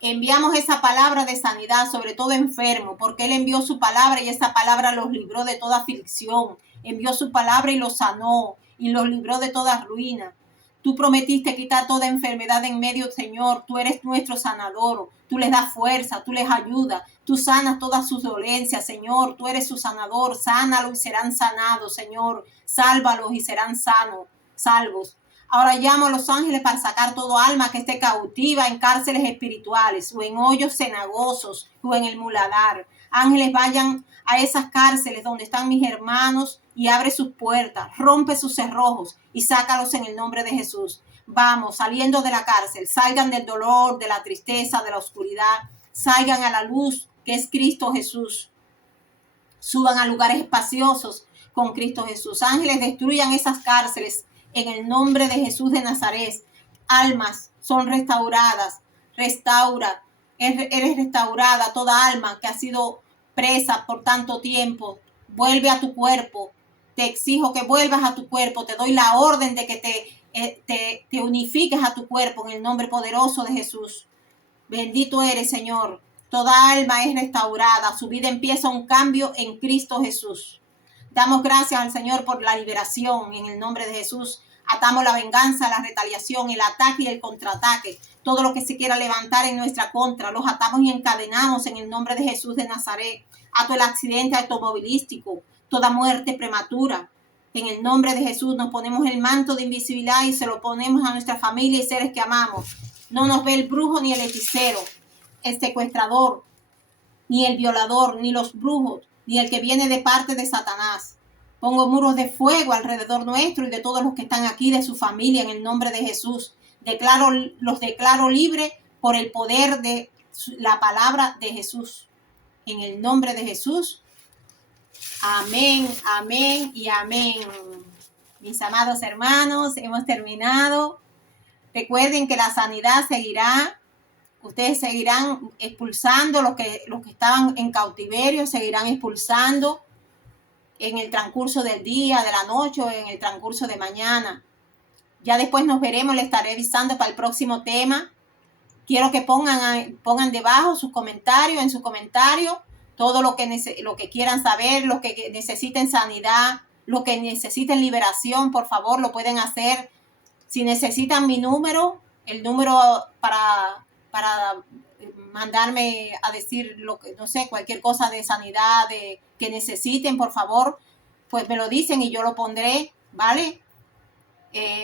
Enviamos esa palabra de sanidad sobre todo enfermo, porque Él envió su palabra y esa palabra los libró de toda aflicción. Envió su palabra y los sanó y los libró de toda ruina. Tú prometiste quitar toda enfermedad en medio, Señor. Tú eres nuestro sanador. Tú les das fuerza, tú les ayudas. Tú sanas todas sus dolencias, Señor. Tú eres su sanador. Sánalos y serán sanados, Señor. Sálvalos y serán salvos. Ahora llamo a los ángeles para sacar todo alma que esté cautiva en cárceles espirituales o en hoyos cenagosos o en el muladar. Ángeles, vayan a esas cárceles donde están mis hermanos y abre sus puertas, rompe sus cerrojos y sácalos en el nombre de Jesús. Vamos, saliendo de la cárcel, salgan del dolor, de la tristeza, de la oscuridad, salgan a la luz que es Cristo Jesús. Suban a lugares espaciosos con Cristo Jesús. Ángeles, destruyan esas cárceles en el nombre de Jesús de Nazaret. Almas son restauradas. Restaura. Eres restaurada toda alma que ha sido presa por tanto tiempo. Vuelve a tu cuerpo. Te exijo que vuelvas a tu cuerpo. Te doy la orden de que te unifiques a tu cuerpo en el nombre poderoso de Jesús. Bendito eres, Señor. Toda alma es restaurada. Su vida empieza un cambio en Cristo Jesús. Damos gracias al Señor por la liberación en el nombre de Jesús. Atamos la venganza, la retaliación, el ataque y el contraataque. Todo lo que se quiera levantar en nuestra contra, los atamos y encadenamos en el nombre de Jesús de Nazaret. Ato el accidente automovilístico, toda muerte prematura. En el nombre de Jesús nos ponemos el manto de invisibilidad y se lo ponemos a nuestra familia y seres que amamos. No nos ve el brujo ni el hechicero, el secuestrador, ni el violador, ni los brujos, ni el que viene de parte de Satanás. Pongo muros de fuego alrededor nuestro y de todos los que están aquí, de su familia, en el nombre de Jesús. Los declaro libres por el poder de la palabra de Jesús. En el nombre de Jesús. Amén, amén y amén. Mis amados hermanos, hemos terminado. Recuerden que la sanidad seguirá. Ustedes seguirán expulsando los que estaban en cautiverio, seguirán expulsando en el transcurso del día, de la noche o en el transcurso de mañana. Ya después nos veremos, les estaré avisando para el próximo tema. Quiero que pongan debajo sus comentarios, en sus comentarios, todo lo que quieran saber, los que necesiten sanidad, los que necesiten liberación, por favor, lo pueden hacer. Si necesitan mi número, el número para mandarme a decir lo que, no sé, cualquier cosa de sanidad que necesiten, por favor, pues me lo dicen y yo lo pondré, ¿vale?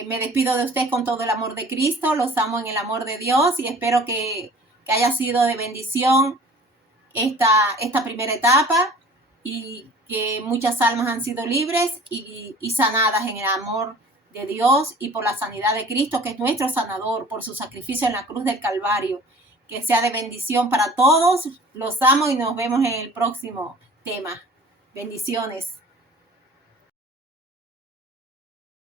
Me despido de ustedes con todo el amor de Cristo, los amo en el amor de Dios y espero que haya sido de bendición esta primera etapa y que muchas almas han sido libres y sanadas en el amor de Dios y por la sanidad de Cristo, que es nuestro sanador, por su sacrificio en la cruz del Calvario. Que sea de bendición para todos. Los amo y nos vemos en el próximo tema. Bendiciones.